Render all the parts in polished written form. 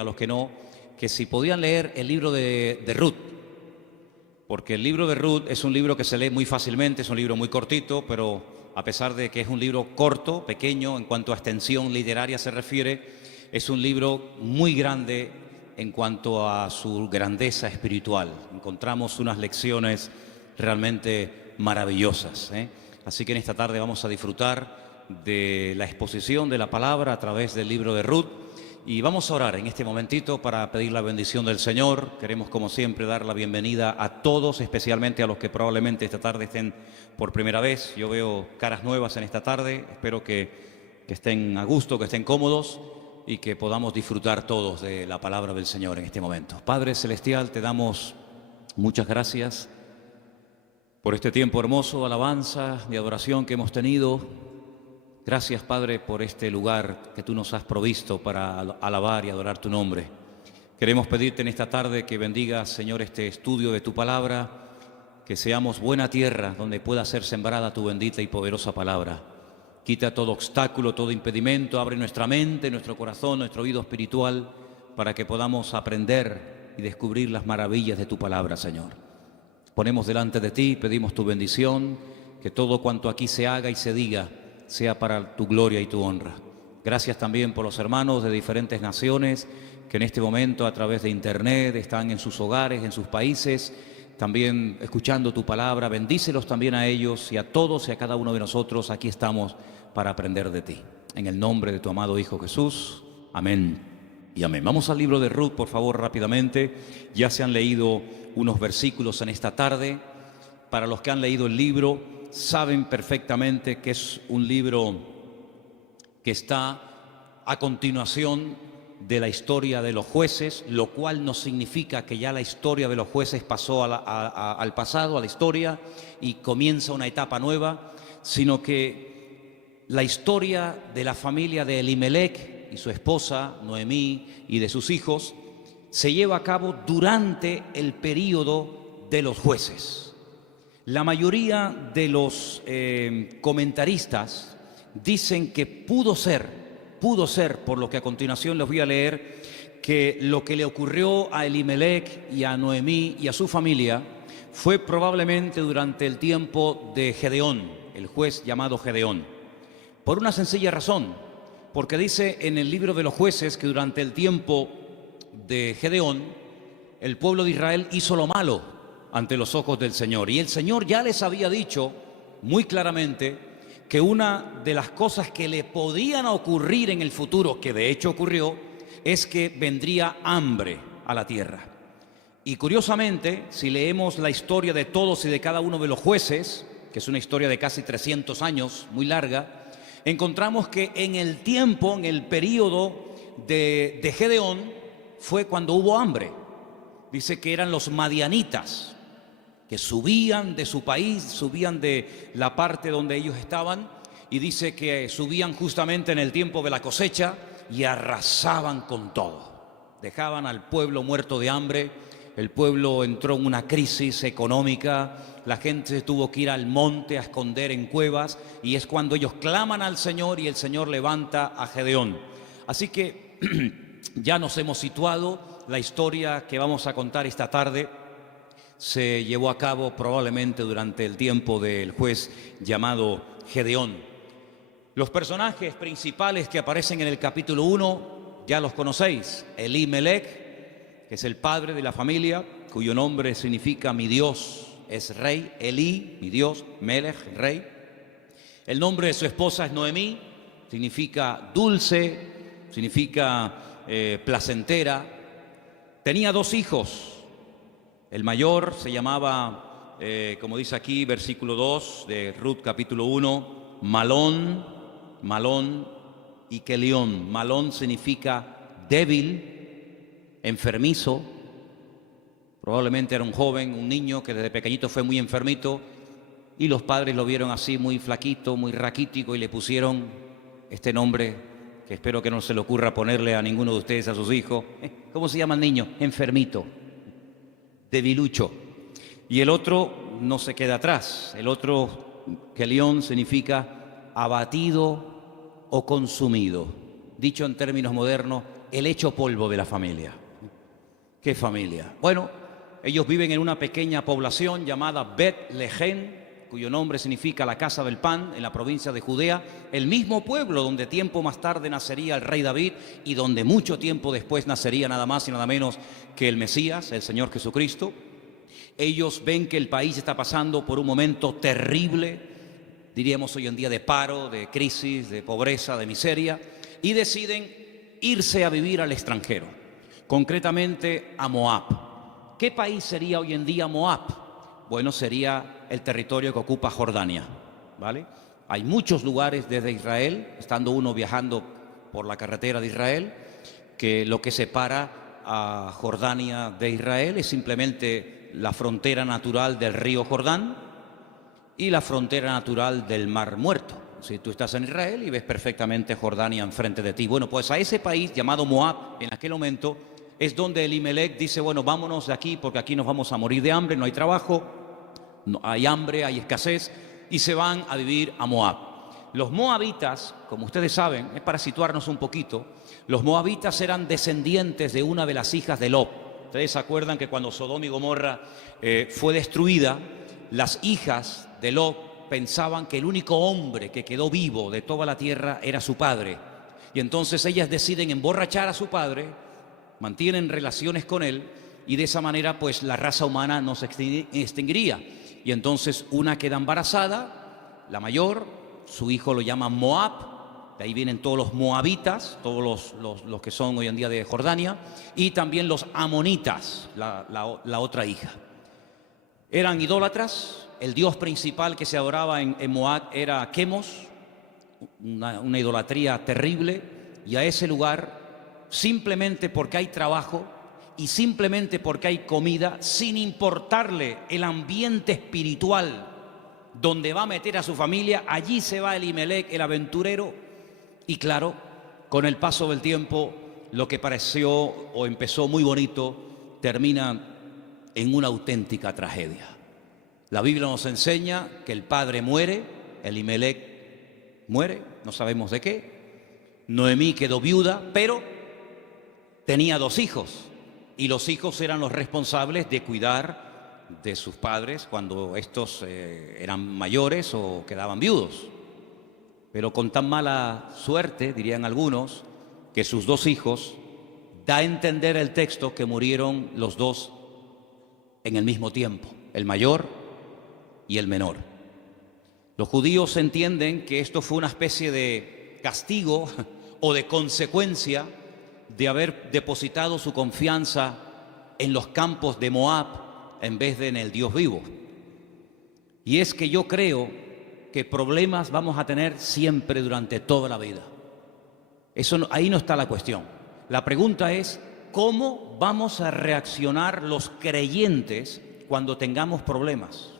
a los que no, que si podían leer el libro de Ruth, porque el libro de Ruth es un libro que se lee muy fácilmente, es un libro muy cortito, pero a pesar de que es un libro corto, pequeño, en cuanto a extensión literaria se refiere, es un libro muy grande en cuanto a su grandeza espiritual. Encontramos unas lecciones realmente maravillosas, ¿eh? Así que en esta tarde vamos a disfrutar de la exposición de la palabra a través del libro de Ruth. Y vamos a orar en este momentito para pedir la bendición del Señor. Queremos, como siempre, dar la bienvenida a todos, especialmente a los que probablemente esta tarde estén por primera vez. Yo veo caras nuevas en esta tarde. Espero que estén a gusto, que estén cómodos y que podamos disfrutar todos de la palabra del Señor en este momento. Padre Celestial, te damos muchas gracias por este tiempo hermoso de alabanza, de adoración que hemos tenido. Gracias, Padre, por este lugar que tú nos has provisto para alabar y adorar tu nombre. Queremos pedirte en esta tarde que bendigas, Señor, este estudio de tu palabra, que seamos buena tierra donde pueda ser sembrada tu bendita y poderosa palabra. Quita todo obstáculo, todo impedimento, abre nuestra mente, nuestro corazón, nuestro oído espiritual, para que podamos aprender y descubrir las maravillas de tu palabra, Señor. Ponemos delante de ti, pedimos tu bendición, que todo cuanto aquí se haga y se diga sea para tu gloria y tu honra. Gracias también por los hermanos de diferentes naciones que en este momento a través de internet están en sus hogares, en sus países, también escuchando tu palabra. Bendícelos también a ellos y a todos y a cada uno de nosotros. Aquí estamos para aprender de ti. En el nombre de tu amado Hijo Jesús. Amén y amén. Vamos al libro de Ruth, por favor, rápidamente. Ya se han leído unos versículos en esta tarde. Para los que han leído el libro, saben perfectamente que es un libro que está a continuación de la historia de los jueces, lo cual no significa que ya la historia de los jueces pasó al pasado, a la historia, y comienza una etapa nueva, sino que la historia de la familia de Elimelech y su esposa, Noemí, y de sus hijos, se lleva a cabo durante el período de los jueces. La mayoría de los comentaristas dicen que pudo ser, por lo que a continuación les voy a leer, que lo que le ocurrió a Elimelech y a Noemí y a su familia fue probablemente durante el tiempo de Gedeón, el juez llamado Gedeón. Por una sencilla razón, porque dice en el libro de los jueces que durante el tiempo de Gedeón, el pueblo de Israel hizo lo malo ante los ojos del Señor. Y el Señor ya les había dicho muy claramente que una de las cosas que le podían ocurrir en el futuro, que de hecho ocurrió, es que vendría hambre a la tierra. Y curiosamente, si leemos la historia de todos y de cada uno de los jueces, que es una historia de casi 300 años, muy larga, encontramos que en el tiempo, en el periodo de Gedeón, fue cuando hubo hambre. Dice que eran los madianitas, que subían de su país, subían de la parte donde ellos estaban, y dice que subían justamente en el tiempo de la cosecha y arrasaban con todo. Dejaban al pueblo muerto de hambre, el pueblo entró en una crisis económica, la gente tuvo que ir al monte a esconder en cuevas, y es cuando ellos claman al Señor y el Señor levanta a Gedeón. Así que ya nos hemos situado. La historia que vamos a contar esta tarde se llevó a cabo probablemente durante el tiempo del juez llamado Gedeón. Los personajes principales que aparecen en el capítulo 1 ya los conocéis. Elimelech, que es el padre de la familia, cuyo nombre significa mi Dios es rey. Eli, mi Dios, Melech, rey. El nombre de su esposa es Noemí, significa dulce, significa placentera. Tenía dos hijos. El mayor se llamaba, como dice aquí, versículo 2 de Ruth capítulo 1, Malón y Kelión. Malón significa débil, enfermizo. Probablemente era un joven, un niño que desde pequeñito fue muy enfermito, y los padres lo vieron así muy flaquito, muy raquítico, y le pusieron este nombre que espero que no se le ocurra ponerle a ninguno de ustedes a sus hijos. ¿Cómo se llama el niño? Enfermito, debilucho. Y el otro no se queda atrás. El otro, Kelión, significa abatido o consumido. Dicho en términos modernos, el hecho polvo de la familia. ¿Qué familia? Bueno, ellos viven en una pequeña población llamada Bet-Lehem, cuyo nombre significa la casa del pan, en la provincia de Judea, el mismo pueblo donde tiempo más tarde nacería el rey David y donde mucho tiempo después nacería nada más y nada menos que el Mesías, el Señor Jesucristo. Ellos ven que el país está pasando por un momento terrible, diríamos hoy en día de paro, de crisis, de pobreza, de miseria, y deciden irse a vivir al extranjero, concretamente a Moab. ¿Qué país sería hoy en día Moab? Bueno, sería el territorio que ocupa Jordania, ¿vale? Hay muchos lugares desde Israel, estando uno viajando por la carretera de Israel, que lo que separa a Jordania de Israel es simplemente la frontera natural del río Jordán y la frontera natural del Mar Muerto. Si tú estás en Israel y ves perfectamente Jordania enfrente de ti. Bueno, pues a ese país llamado Moab, en aquel momento, es donde Elimelech dice, bueno, vámonos de aquí porque aquí nos vamos a morir de hambre, no hay trabajo, no, hay hambre, hay escasez, y se van a vivir a Moab. Los moabitas, como ustedes saben, es para situarnos un poquito, los moabitas eran descendientes de una de las hijas de Lot. Ustedes se acuerdan que cuando Sodoma y Gomorra fue destruida, las hijas de Lot pensaban que el único hombre que quedó vivo de toda la tierra era su padre. Y entonces ellas deciden emborrachar a su padre, mantienen relaciones con él y de esa manera pues la raza humana no se extinguiría. Y entonces una queda embarazada, la mayor, su hijo lo llama Moab, de ahí vienen todos los moabitas, todos los que son hoy en día de Jordania, y también los amonitas, la otra hija. Eran idólatras. El dios principal que se adoraba en Moab era Quemos, una idolatría terrible, y a ese lugar, simplemente porque hay trabajo y simplemente porque hay comida, sin importarle el ambiente espiritual donde va a meter a su familia, allí se va Elimelech, el aventurero, y claro, con el paso del tiempo, lo que pareció o empezó muy bonito, termina en una auténtica tragedia. La Biblia nos enseña que el padre muere, Elimelech muere, no sabemos de qué. Noemí quedó viuda, pero tenía 2 hijos y los hijos eran los responsables de cuidar de sus padres cuando estos eran mayores o quedaban viudos. Pero con tan mala suerte, dirían algunos, que sus 2 hijos, da a entender el texto que murieron los 2 en el mismo tiempo, el mayor y el menor. Los judíos entienden que esto fue una especie de castigo o de consecuencia de haber depositado su confianza en los campos de Moab en vez de en el Dios vivo. Y es que yo creo que problemas vamos a tener siempre durante toda la vida. Ahí no está la cuestión. La pregunta es, ¿cómo vamos a reaccionar los creyentes cuando tengamos problemas?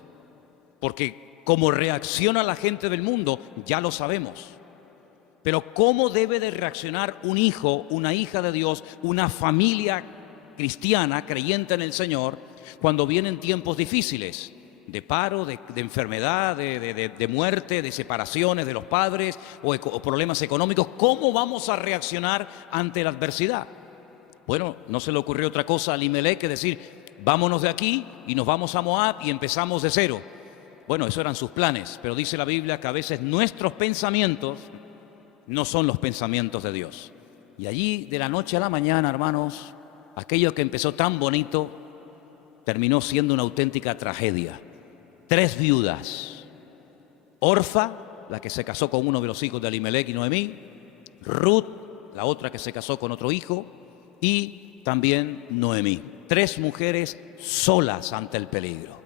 Porque cómo reacciona la gente del mundo, ya lo sabemos. Pero ¿cómo debe de reaccionar un hijo, una hija de Dios, una familia cristiana, creyente en el Señor, cuando vienen tiempos difíciles? De paro, de enfermedad, de muerte, de separaciones de los padres o problemas económicos. ¿Cómo vamos a reaccionar ante la adversidad? Bueno, no se le ocurrió otra cosa a Elimelech que decir, vámonos de aquí y nos vamos a Moab y empezamos de cero. Bueno, esos eran sus planes, pero dice la Biblia que a veces nuestros pensamientos no son los pensamientos de Dios. Y allí, de la noche a la mañana, hermanos, aquello que empezó tan bonito terminó siendo una auténtica tragedia. 3 viudas: Orfa, la que se casó con uno de los hijos de Elimelech y Noemí; Ruth, la otra que se casó con otro hijo; y también Noemí. 3 mujeres solas ante el peligro.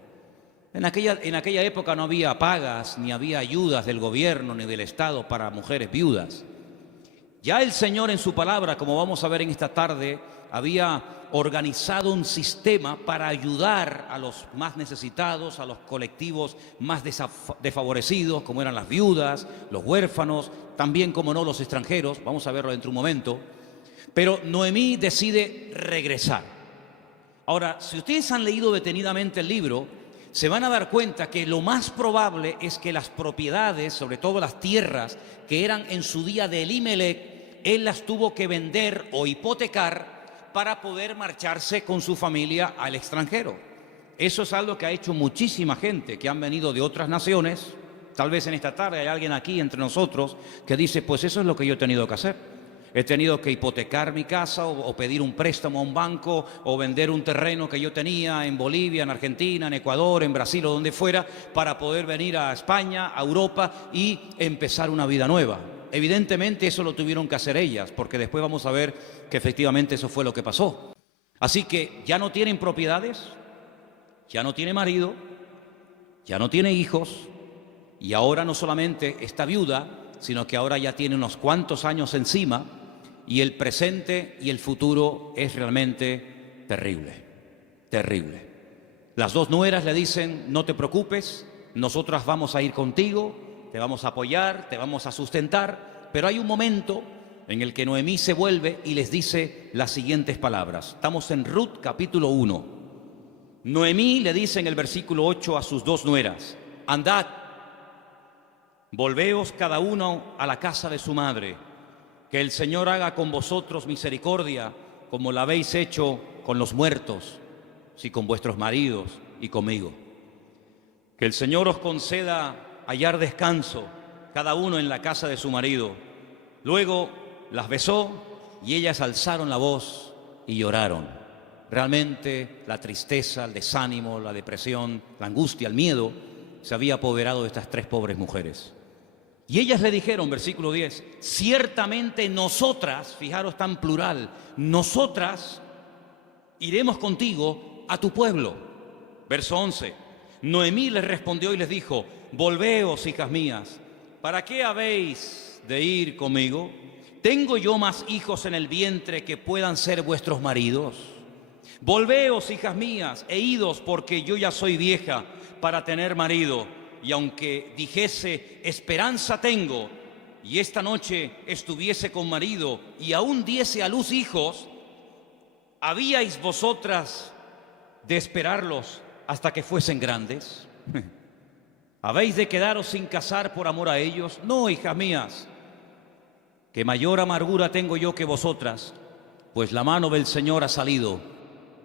En aquella época no había pagas, ni había ayudas del gobierno ni del Estado para mujeres viudas. Ya el Señor en su palabra, como vamos a ver en esta tarde, había organizado un sistema para ayudar a los más necesitados, a los colectivos más desfavorecidos, como eran las viudas, los huérfanos, también, como no, los extranjeros. Vamos a verlo dentro de un momento. Pero Noemí decide regresar. Ahora, si ustedes han leído detenidamente el libro, se van a dar cuenta que lo más probable es que las propiedades, sobre todo las tierras, que eran en su día de Elimelech, él las tuvo que vender o hipotecar para poder marcharse con su familia al extranjero. Eso es algo que ha hecho muchísima gente que han venido de otras naciones. Tal vez en esta tarde hay alguien aquí entre nosotros que dice, pues eso es lo que yo he tenido que hacer. He tenido que hipotecar mi casa o pedir un préstamo a un banco o vender un terreno que yo tenía en Bolivia, en Argentina, en Ecuador, en Brasil o donde fuera para poder venir a España, a Europa y empezar una vida nueva. Evidentemente eso lo tuvieron que hacer ellas, porque después vamos a ver que efectivamente eso fue lo que pasó. Así que ya no tienen propiedades, ya no tiene marido, ya no tiene hijos y ahora no solamente está viuda, sino que ahora ya tiene unos cuantos años encima y el presente y el futuro es realmente terrible, terrible. Las dos nueras le dicen, no te preocupes, nosotras vamos a ir contigo, te vamos a apoyar, te vamos a sustentar, pero hay un momento en el que Noemí se vuelve y les dice las siguientes palabras. Estamos en Ruth capítulo 1. Noemí le dice en el versículo 8 a sus dos nueras, andad, volveos cada uno a la casa de su madre, que el Señor haga con vosotros misericordia, como la habéis hecho con los muertos, sí, con vuestros maridos y conmigo. Que el Señor os conceda hallar descanso, cada uno en la casa de su marido. Luego las besó y ellas alzaron la voz y lloraron. Realmente la tristeza, el desánimo, la depresión, la angustia, el miedo se había apoderado de estas tres pobres mujeres. Y ellas le dijeron, versículo 10, ciertamente nosotras, fijaros tan plural, nosotras iremos contigo a tu pueblo. Verso 11, Noemí les respondió y les dijo, volveos, hijas mías, ¿para qué habéis de ir conmigo? ¿Tengo yo más hijos en el vientre que puedan ser vuestros maridos? Volveos, hijas mías, e idos, porque yo ya soy vieja para tener marido. Y aunque dijese, esperanza tengo, y esta noche estuviese con marido, y aún diese a luz hijos, ¿habíais vosotras de esperarlos hasta que fuesen grandes? ¿Habéis de quedaros sin casar por amor a ellos? No, hijas mías, que mayor amargura tengo yo que vosotras, pues la mano del Señor ha salido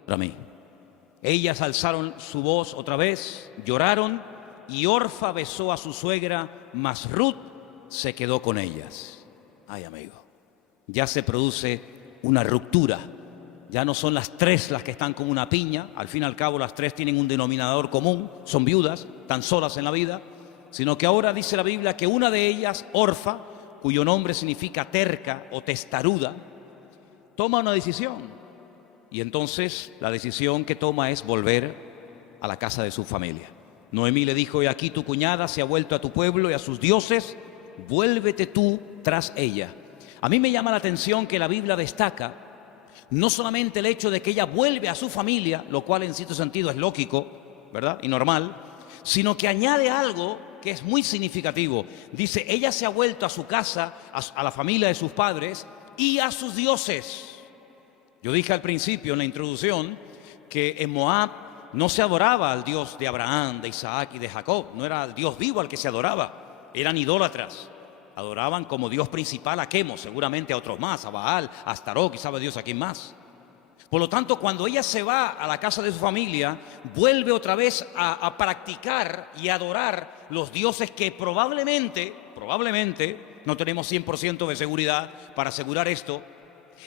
para mí. Ellas alzaron su voz otra vez, lloraron, y Orfa besó a su suegra, mas Ruth se quedó con ellas. Ay, amigo, ya se produce una ruptura. Ya no son las tres las que están como una piña. Al fin y al cabo las tres tienen un denominador común, son viudas, tan solas en la vida. Sino que ahora dice la Biblia que una de ellas, Orfa, cuyo nombre significa terca o testaruda, toma una decisión. Y entonces la decisión que toma es volver a la casa de su familia. Noemí le dijo, he aquí tu cuñada se ha vuelto a tu pueblo y a sus dioses, vuélvete tú tras ella. A mí me llama la atención que la Biblia destaca no solamente el hecho de que ella vuelve a su familia, lo cual en cierto sentido es lógico, ¿verdad? Y normal, sino que añade algo que es muy significativo. Dice, ella se ha vuelto a su casa, a la familia de sus padres y a sus dioses. Yo dije al principio en la introducción que en Moab no se adoraba al Dios de Abraham, de Isaac y de Jacob. No era el Dios vivo al que se adoraba. Eran idólatras. Adoraban como Dios principal a Quemos, seguramente a otros más, a Baal, a Astarot, y sabe Dios a quién más. Por lo tanto, cuando ella se va a la casa de su familia, vuelve otra vez a practicar y adorar los dioses que probablemente, no tenemos 100% de seguridad para asegurar esto,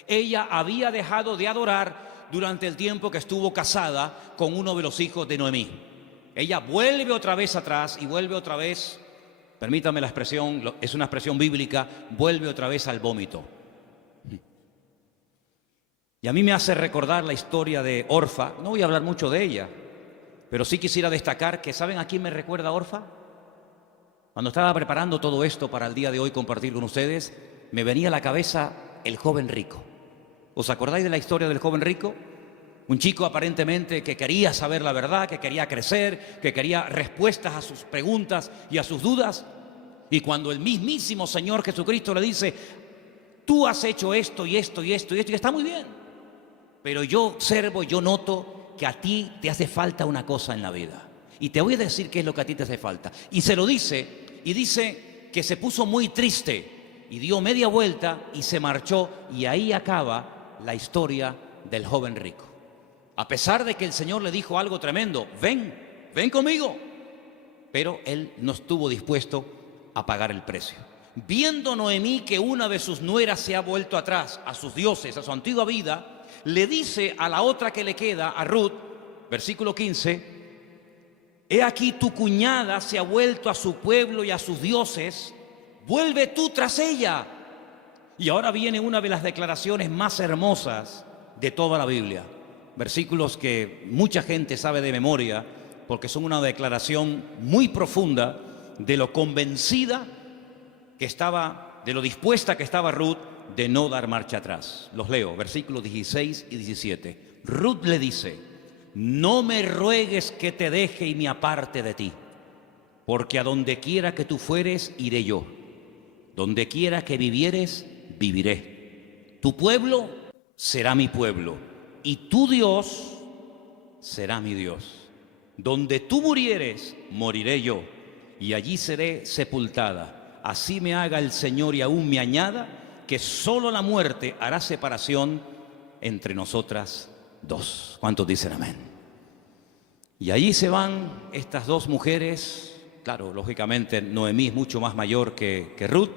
ella había dejado de adorar durante el tiempo que estuvo casada con uno de los hijos de Noemí. Ella vuelve otra vez atrás y vuelve otra vez, permítame la expresión, es una expresión bíblica, vuelve otra vez al vómito. Y a mí me hace recordar la historia de Orfa. No voy a hablar mucho de ella, pero sí quisiera destacar que, ¿saben a quién me recuerda Orfa? Cuando estaba preparando todo esto para el día de hoy compartir con ustedes, me venía a la cabeza el joven rico. ¿Os acordáis de la historia del joven rico? Un chico aparentemente que quería saber la verdad, que quería crecer, que quería respuestas a sus preguntas y a sus dudas. Y cuando el mismísimo Señor Jesucristo le dice, tú has hecho esto y esto y esto y esto, y está muy bien, pero yo observo, yo noto que a ti te hace falta una cosa en la vida. Y te voy a decir qué es lo que a ti te hace falta. Y se lo dice, y dice que se puso muy triste. y dio media vuelta y se marchó, y ahí acaba la historia del joven rico. A pesar de que el Señor le dijo algo tremendo, ven conmigo, pero él no estuvo dispuesto a pagar el precio. Viendo Noemí que una de sus nueras se ha vuelto atrás a sus dioses, a su antigua vida, le dice a la otra que le queda, a Ruth, versículo 15, he aquí tu cuñada se ha vuelto a su pueblo y a sus dioses, vuelve tú tras ella. Y ahora viene una de las declaraciones más hermosas de toda la Biblia. Versículos que mucha gente sabe de memoria, porque son una declaración muy profunda de lo convencida que estaba, de lo dispuesta que estaba Ruth de no dar marcha atrás. Los leo, versículos 16 y 17. Ruth le dice, no me ruegues que te deje y me aparte de ti, porque a donde quiera que tú fueres, iré yo. Donde quiera que vivieres, viviré. Tu pueblo será mi pueblo, y tu Dios será mi Dios. Donde tú murieres, moriré yo, y allí seré sepultada. Así me haga el Señor y aún me añada, que solo la muerte hará separación entre nosotras dos. ¿Cuántos dicen amén? Y allí se van estas dos mujeres. Claro, lógicamente Noemí es mucho más mayor que Ruth,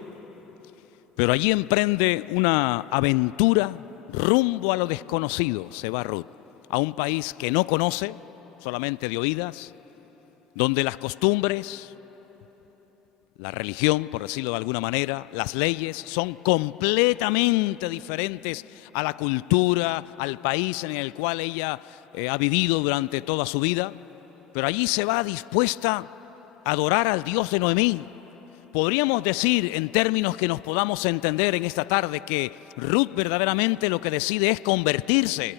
pero allí emprende una aventura rumbo a lo desconocido. Se va Ruth a un país que no conoce, solamente de oídas, donde las costumbres, la religión, por decirlo de alguna manera, las leyes son completamente diferentes a la cultura, al país en el cual ella ha vivido durante toda su vida. Pero allí se va dispuesta a adorar al Dios de Noemí. Podríamos decir, en términos que nos podamos entender en esta tarde, que Ruth verdaderamente lo que decide es convertirse,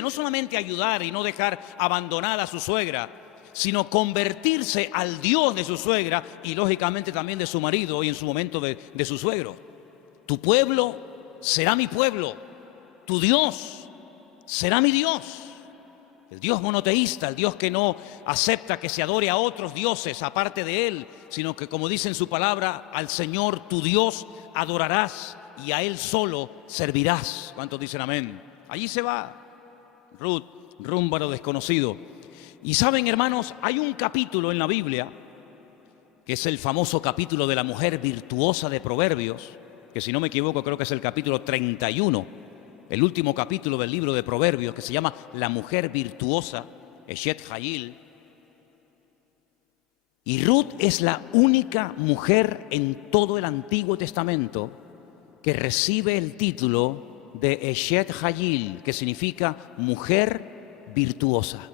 no solamente ayudar y no dejar abandonada a su suegra, sino convertirse al Dios de su suegra y lógicamente también de su marido y en su momento de su suegro. Tu pueblo será mi pueblo, tu Dios será mi Dios. El Dios monoteísta, el Dios que no acepta que se adore a otros dioses aparte de Él, sino que, como dice en su palabra, al Señor tu Dios adorarás y a Él solo servirás. ¿Cuántos dicen amén? Allí se va Ruth rumbo a lo desconocido. Y saben, hermanos, hay un capítulo en la Biblia, que es el famoso capítulo de la mujer virtuosa de Proverbios, que si no me equivoco creo que es el capítulo 31, el último capítulo del libro de Proverbios, que se llama La mujer virtuosa, Eshet Hayil. Y Ruth es la única mujer en todo el Antiguo Testamento que recibe el título de Eshet Hayil, que significa mujer virtuosa.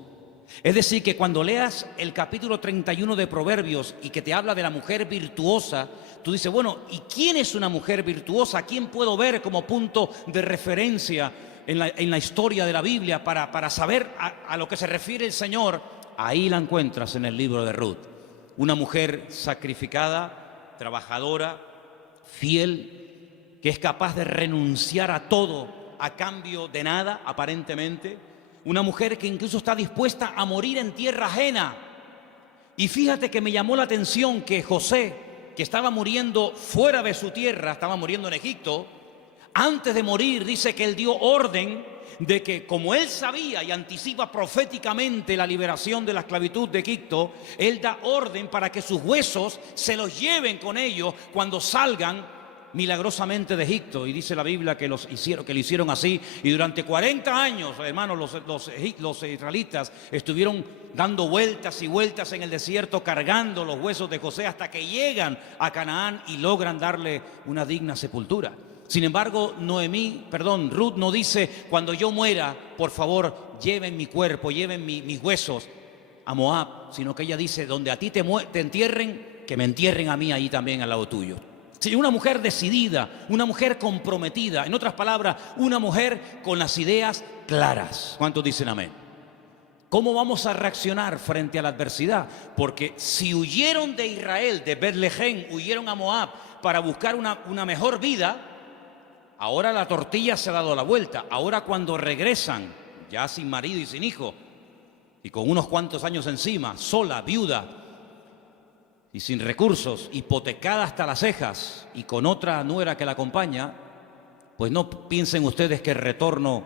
Es decir, que cuando leas el capítulo 31 de Proverbios y que te habla de la mujer virtuosa, tú dices, bueno, ¿y quién es una mujer virtuosa? ¿A quién puedo ver como punto de referencia en la historia de la Biblia para saber a lo que se refiere el Señor? Ahí la encuentras en el libro de Ruth. Una mujer sacrificada, trabajadora, fiel, que es capaz de renunciar a todo a cambio de nada, aparentemente. Una mujer que incluso está dispuesta a morir en tierra ajena. Y fíjate que me llamó la atención que José, que estaba muriendo fuera de su tierra, estaba muriendo en Egipto, antes de morir dice que él dio orden de que, como él sabía y anticipa proféticamente la liberación de la esclavitud de Egipto, él da orden para que sus huesos se los lleven con ellos cuando salgan milagrosamente de Egipto. Y dice la Biblia que lo hicieron así, y durante 40 años, hermanos, los israelitas estuvieron dando vueltas y vueltas en el desierto cargando los huesos de José hasta que llegan a Canaán y logran darle una digna sepultura. Sin embargo, Ruth no dice, cuando yo muera, por favor, lleven mi cuerpo, lleven mis huesos a Moab, sino que ella dice, donde a ti te entierren, que me entierren a mí ahí también al lado tuyo. Sí, una mujer decidida, una mujer comprometida, en otras palabras, una mujer con las ideas claras. ¿Cuántos dicen amén? ¿Cómo vamos a reaccionar frente a la adversidad? Porque si huyeron de Israel, de Betlehem, huyeron a Moab para buscar una mejor vida, ahora la tortilla se ha dado la vuelta. Ahora cuando regresan, ya sin marido y sin hijo, y con unos cuantos años encima, sola, viuda, y sin recursos, hipotecada hasta las cejas y con otra nuera que la acompaña, pues no piensen ustedes que el retorno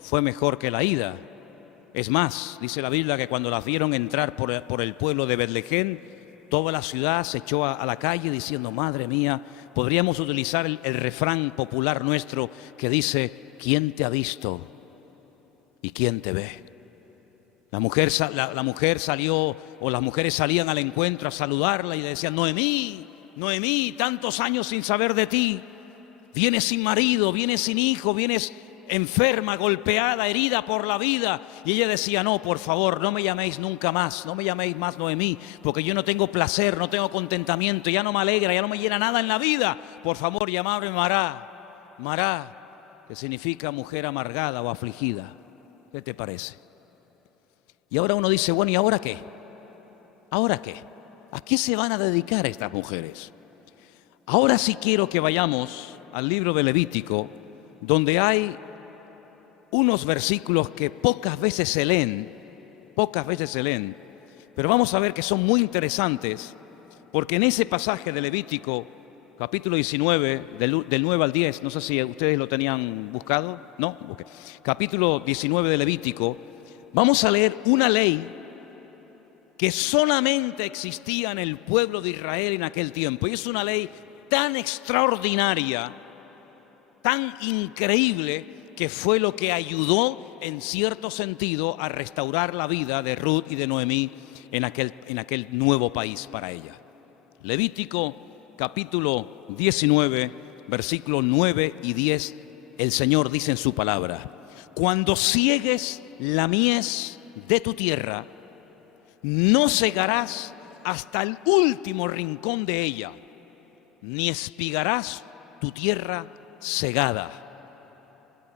fue mejor que la ida. Es más, dice la Biblia que cuando las vieron entrar por el pueblo de Betlején, toda la ciudad se echó a la calle diciendo: madre mía. Podríamos utilizar el refrán popular nuestro que dice: ¿quién te ha visto y quién te ve? La mujer salió, o las mujeres salían al encuentro a saludarla y le decían: Noemí, Noemí, tantos años sin saber de ti, vienes sin marido, vienes sin hijo, vienes enferma, golpeada, herida por la vida. Y ella decía: no, por favor, no me llaméis nunca más, no me llaméis más Noemí, porque yo no tengo placer, no tengo contentamiento, ya no me alegra, ya no me llena nada en la vida. Por favor, llamadme Mará, Mará, que significa mujer amargada o afligida. ¿Qué te parece? Y ahora uno dice: bueno, ¿y ahora qué? ¿Ahora qué? ¿A qué se van a dedicar estas mujeres? Ahora sí quiero que vayamos al libro de Levítico, donde hay unos versículos que pocas veces se leen, pero vamos a ver que son muy interesantes, porque en ese pasaje de Levítico, capítulo 19, del 9 al 10, no sé si ustedes lo tenían buscado, ¿no? Okay. Capítulo 19 de Levítico, vamos a leer una ley que solamente existía en el pueblo de Israel en aquel tiempo, y es una ley tan extraordinaria, tan increíble, que fue lo que ayudó en cierto sentido a restaurar la vida de Ruth y de Noemí en aquel nuevo país para ella. Levítico capítulo 19, versículos 9 y 10, el Señor dice en su palabra: cuando ciegues la mies de tu tierra, no segarás hasta el último rincón de ella, ni espigarás tu tierra segada.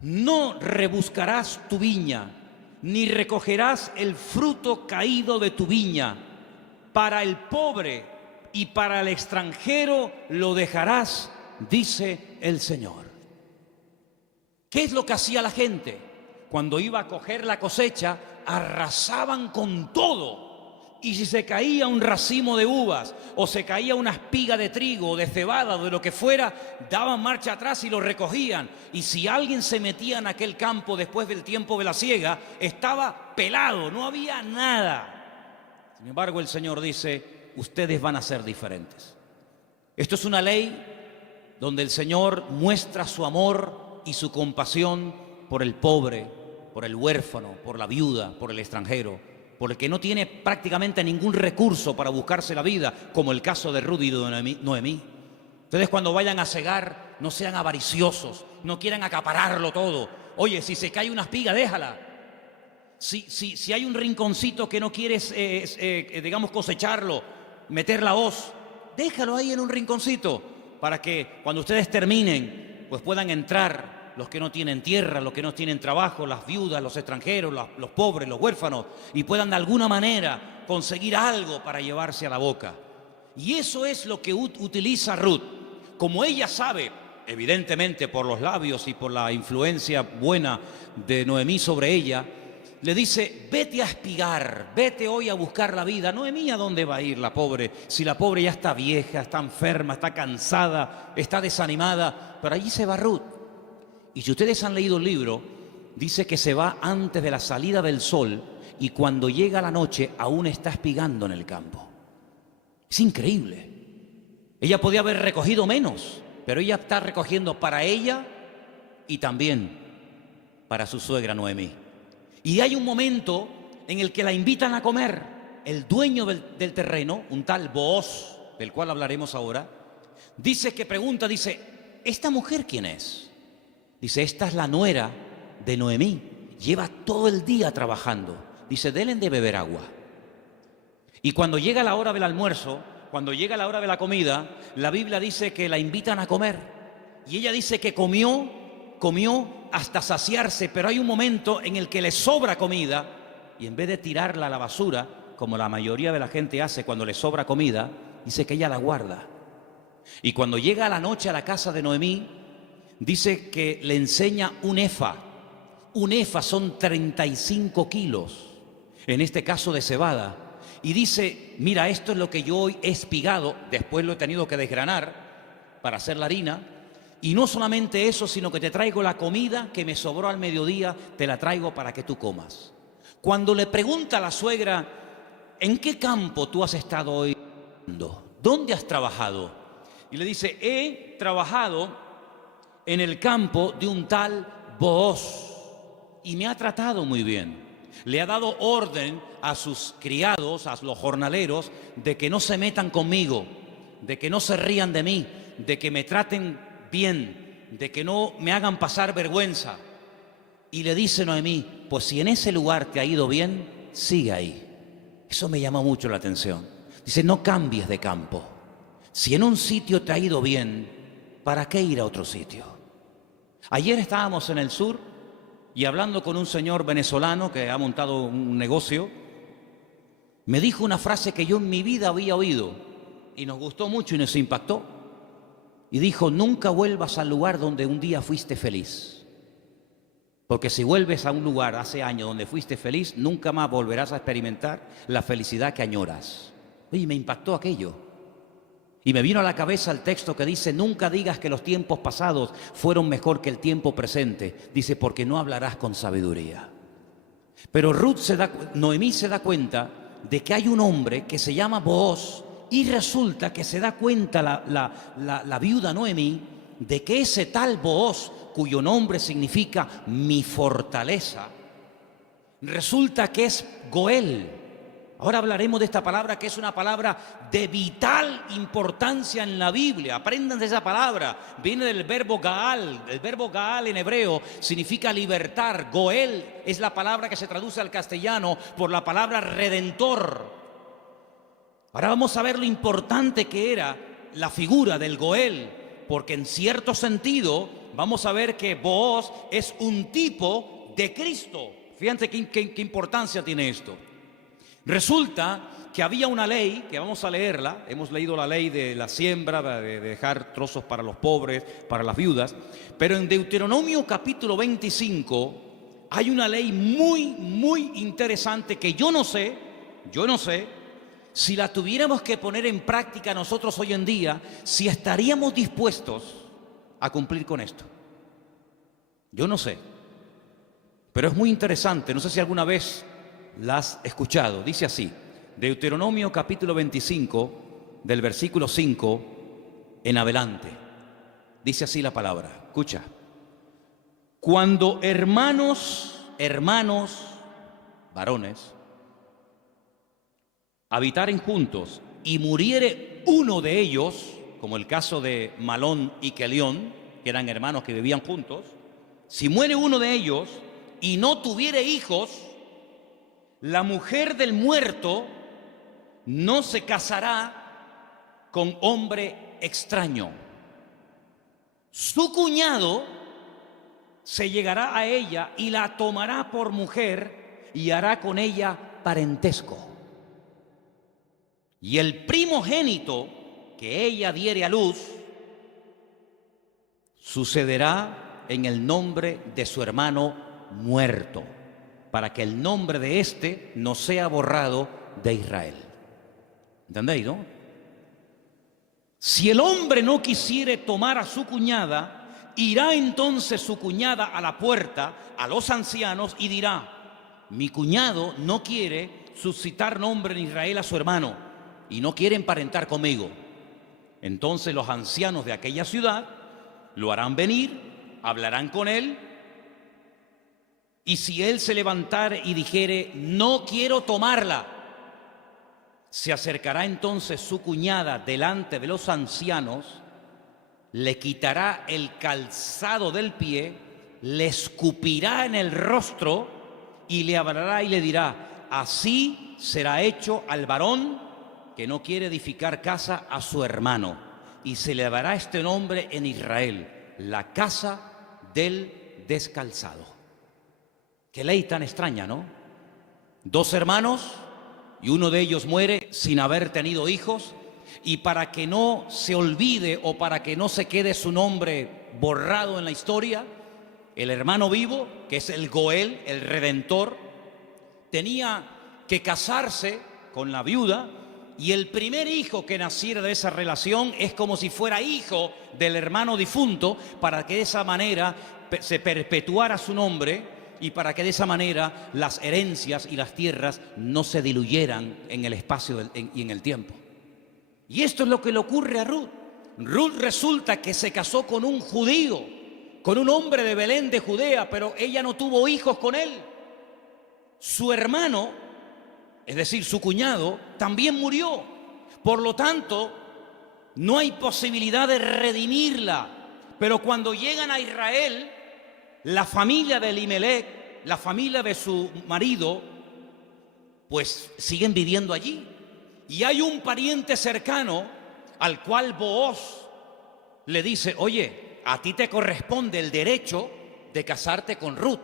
No rebuscarás tu viña, ni recogerás el fruto caído de tu viña. Para el pobre y para el extranjero lo dejarás, dice el Señor. ¿Qué es lo que hacía la gente? Cuando iba a coger la cosecha, arrasaban con todo. Y si se caía un racimo de uvas, o se caía una espiga de trigo, o de cebada, o de lo que fuera, daban marcha atrás y lo recogían. Y si alguien se metía en aquel campo después del tiempo de la siega, estaba pelado, no había nada. Sin embargo, el Señor dice: ustedes van a ser diferentes. Esto es una ley donde el Señor muestra su amor y su compasión por el pobre, por el huérfano, por la viuda, por el extranjero, por el que no tiene prácticamente ningún recurso para buscarse la vida, como el caso de Ruth y de Noemí. Ustedes, cuando vayan a segar, no sean avariciosos, no quieran acapararlo todo. Oye, si se cae una espiga, déjala. Si hay un rinconcito que no quieres, digamos, cosecharlo, meter la hoz, déjalo ahí en un rinconcito, para que cuando ustedes terminen, pues puedan entrar los que no tienen tierra, los que no tienen trabajo, las viudas, los extranjeros, los pobres, los huérfanos, y puedan de alguna manera conseguir algo para llevarse a la boca. Y eso es lo que utiliza Ruth. Como ella sabe, evidentemente por los labios y por la influencia buena de Noemí sobre ella, le dice: vete a espigar, vete hoy a buscar la vida. Noemí, ¿a dónde va a ir la pobre? Si la pobre ya está vieja, está enferma, está cansada, está desanimada, pero allí se va Ruth. Y si ustedes han leído el libro, dice que se va antes de la salida del sol, y cuando llega la noche aún está espigando en el campo. Es increíble. Ella podía haber recogido menos, pero ella está recogiendo para ella y también para su suegra Noemí. Y hay un momento en el que la invitan a comer. El dueño del terreno, un tal Booz, del cual hablaremos ahora, dice que pregunta, dice: ¿esta mujer quién es? Dice: esta es la nuera de Noemí, lleva todo el día trabajando. Dice: denle de beber agua. Y cuando llega la hora del almuerzo, cuando llega la hora de la comida, la Biblia dice que la invitan a comer. Y ella dice que comió hasta saciarse, pero hay un momento en el que le sobra comida, y en vez de tirarla a la basura, como la mayoría de la gente hace cuando le sobra comida, dice que ella la guarda. Y cuando llega la noche a la casa de Noemí, dice que le enseña un efa. Un efa son 35 kilos, en este caso de cebada. y dice, mira, esto es lo que yo hoy he espigado, después lo he tenido que desgranar para hacer la harina, y no solamente eso, sino que te traigo la comida que me sobró al mediodía, te la traigo para que tú comas. Cuando le pregunta a la suegra, ¿en qué campo tú has estado hoy? ¿Dónde has trabajado? Y le dice, he trabajado en el campo de un tal Booz y me ha tratado muy bien. Le ha dado orden a sus criados, a los jornaleros, de que no se metan conmigo, de que no se rían de mí, de que me traten bien, de que no me hagan pasar vergüenza. Y le dice Noemí, pues si en ese lugar te ha ido bien, sigue ahí. Eso me llama mucho la atención. Dice, no cambies de campo. Si en un sitio te ha ido bien, ¿para qué ir a otro sitio? Ayer estábamos en el sur y hablando con un señor venezolano que ha montado un negocio, me dijo una frase que yo en mi vida había oído y nos gustó mucho y nos impactó. Y dijo, nunca vuelvas al lugar donde un día fuiste feliz. Porque si vuelves a un lugar hace años donde fuiste feliz, nunca más volverás a experimentar la felicidad que añoras. Oye, me impactó aquello. Y me vino a la cabeza el texto que dice, nunca digas que los tiempos pasados fueron mejor que el tiempo presente. Dice, porque no hablarás con sabiduría. Pero Noemí se da cuenta de que hay un hombre que se llama Booz, y resulta que se da cuenta la viuda Noemí de que ese tal Booz, cuyo nombre significa mi fortaleza, resulta que es Goel. Ahora hablaremos de esta palabra, que es una palabra de vital importancia en la Biblia. Aprendan de esa palabra. Viene del verbo Gaal. El verbo Gaal en hebreo significa libertar. Goel es la palabra que se traduce al castellano por la palabra redentor. Ahora vamos a ver lo importante que era la figura del Goel, porque en cierto sentido vamos a ver que Booz es un tipo de Cristo. Fíjense qué importancia tiene esto. Resulta que había una ley, que vamos a leerla, hemos leído la ley de la siembra, de dejar trozos para los pobres, para las viudas, pero en Deuteronomio capítulo 25 hay una ley muy interesante que yo no sé, si la tuviéramos que poner en práctica nosotros hoy en día, si estaríamos dispuestos a cumplir con esto. Yo no sé, pero es muy interesante, no sé si alguna vez la has escuchado. Dice así, Deuteronomio capítulo 25, del versículo 5 en adelante. Dice así la palabra, escucha. Cuando hermanos, varones, habitaren juntos y muriere uno de ellos, como el caso de Malón y Kelión, que eran hermanos que vivían juntos, si muere uno de ellos y no tuviere hijos, la mujer del muerto no se casará con hombre extraño. Su cuñado se llegará a ella y la tomará por mujer y hará con ella parentesco. Y el primogénito que ella diere a luz sucederá en el nombre de su hermano muerto, para que el nombre de éste no sea borrado de Israel. ¿Entendéis, no? Si el hombre no quisiere tomar a su cuñada, irá entonces su cuñada a la puerta, a los ancianos, y dirá, mi cuñado no quiere suscitar nombre en Israel a su hermano, y no quiere emparentar conmigo. Entonces los ancianos de aquella ciudad lo harán venir, hablarán con él, y si él se levantare y dijere, no quiero tomarla, se acercará entonces su cuñada delante de los ancianos, le quitará el calzado del pie, le escupirá en el rostro y le hablará y le dirá, así será hecho al varón que no quiere edificar casa a su hermano, y se le dará este nombre en Israel, la casa del descalzado. Qué ley tan extraña, ¿no? Dos hermanos y uno de ellos muere sin haber tenido hijos, y para que no se olvide o para que no se quede su nombre borrado en la historia, el hermano vivo, que es el Goel, el Redentor, tenía que casarse con la viuda, y el primer hijo que naciera de esa relación es como si fuera hijo del hermano difunto, para que de esa manera se perpetuara su nombre y para que de esa manera las herencias y las tierras no se diluyeran en el espacio y en el tiempo. Y esto es lo que le ocurre a Ruth. Ruth resulta que se casó con un judío, con un hombre de Belén de Judea, pero ella no tuvo hijos con él. Su hermano, es decir, su cuñado, también murió. Por lo tanto, no hay posibilidad de redimirla. Pero cuando llegan a Israel, la familia de Elimelech, la familia de su marido, pues siguen viviendo allí. Y hay un pariente cercano al cual Booz le dice: oye, a ti te corresponde el derecho de casarte con Ruth.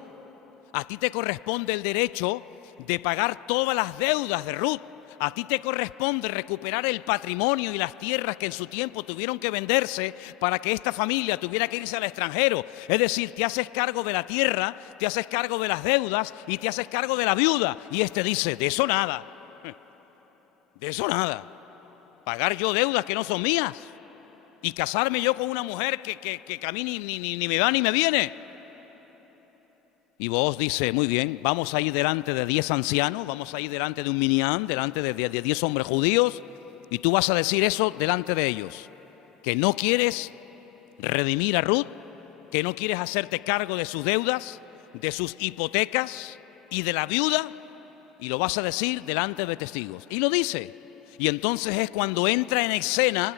A ti te corresponde el derecho de pagar todas las deudas de Ruth. A ti te corresponde recuperar el patrimonio y las tierras que en su tiempo tuvieron que venderse para que esta familia tuviera que irse al extranjero. Es decir, te haces cargo de la tierra, te haces cargo de las deudas y te haces cargo de la viuda. Y este dice: de eso nada, de eso nada. Pagar yo deudas que no son mías y casarme yo con una mujer que a mí ni me va ni me viene. Y Booz dice: muy bien, vamos a ir delante de 10 ancianos, vamos a ir delante de un minyan, delante de 10 hombres judíos, y tú vas a decir eso delante de ellos, que no quieres redimir a Ruth, que no quieres hacerte cargo de sus deudas, de sus hipotecas y de la viuda, y lo vas a decir delante de testigos. Y lo dice. Y entonces es cuando entra en escena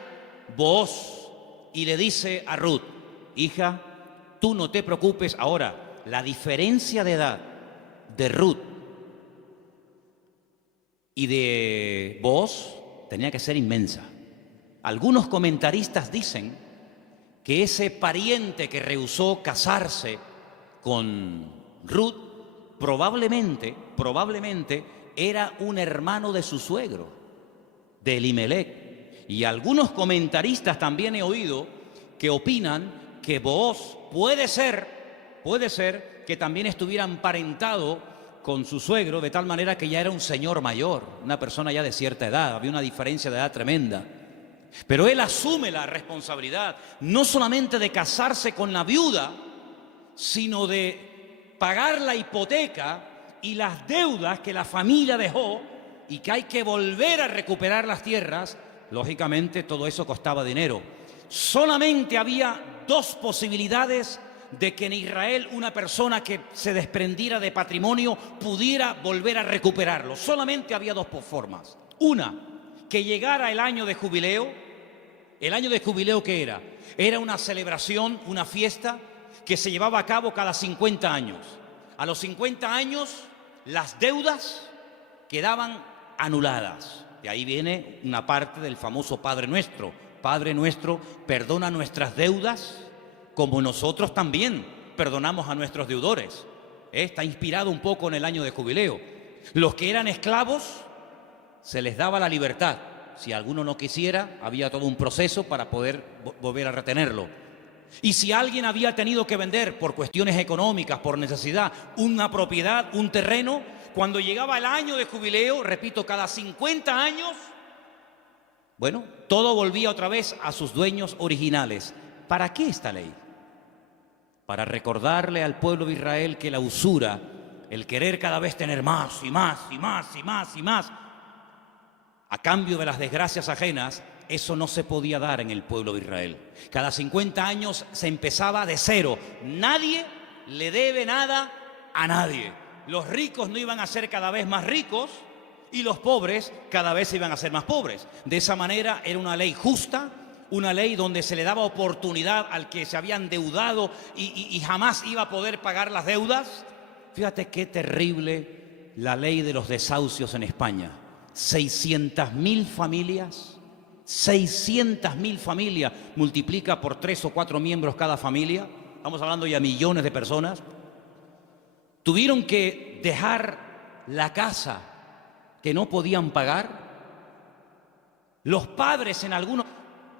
Booz y le dice a Ruth: hija, tú no te preocupes. Ahora, la diferencia de edad de Ruth y de Booz tenía que ser inmensa. Algunos comentaristas dicen que ese pariente que rehusó casarse con Ruth probablemente era un hermano de su suegro, de Elimelech. Y algunos comentaristas también he oído que opinan que Booz puede ser que también estuviera emparentado con su suegro, de tal manera que ya era un señor mayor, una persona ya de cierta edad, había una diferencia de edad tremenda. Pero él asume la responsabilidad no solamente de casarse con la viuda, sino de pagar la hipoteca y las deudas que la familia dejó y que hay que volver a recuperar las tierras. Lógicamente todo eso costaba dinero. Solamente había dos posibilidades de que en Israel una persona que se desprendiera de patrimonio pudiera volver a recuperarlo. Solamente había dos formas. Una, que llegara el año de jubileo. ¿El año de jubileo qué era? Era una celebración, una fiesta que se llevaba a cabo cada 50 años. A los 50 años las deudas quedaban anuladas. De ahí viene una parte del famoso Padre Nuestro. Padre nuestro, perdona nuestras deudas como nosotros también perdonamos a nuestros deudores. Está inspirado un poco en el año de jubileo. Los que eran esclavos se les daba la libertad. Si alguno no quisiera, había todo un proceso para poder volver a retenerlo. Y si alguien había tenido que vender por cuestiones económicas, por necesidad, una propiedad, un terreno, cuando llegaba el año de jubileo, repito, cada 50 años, bueno, todo volvía otra vez a sus dueños originales. ¿Para qué esta ley? Para recordarle al pueblo de Israel que la usura, el querer cada vez tener más y más y más y más y más, a cambio de las desgracias ajenas, eso no se podía dar en el pueblo de Israel. Cada 50 años se empezaba de cero. Nadie le debe nada a nadie. Los ricos no iban a ser cada vez más ricos y los pobres cada vez iban a ser más pobres. De esa manera era una ley justa, una ley donde se le daba oportunidad al que se había endeudado y jamás iba a poder pagar las deudas. Fíjate qué terrible la ley de los desahucios en España. 600.000 familias, 600.000 familias, multiplica por 3 o 4 miembros cada familia, estamos hablando ya millones de personas, tuvieron que dejar la casa que no podían pagar. Los padres en algunos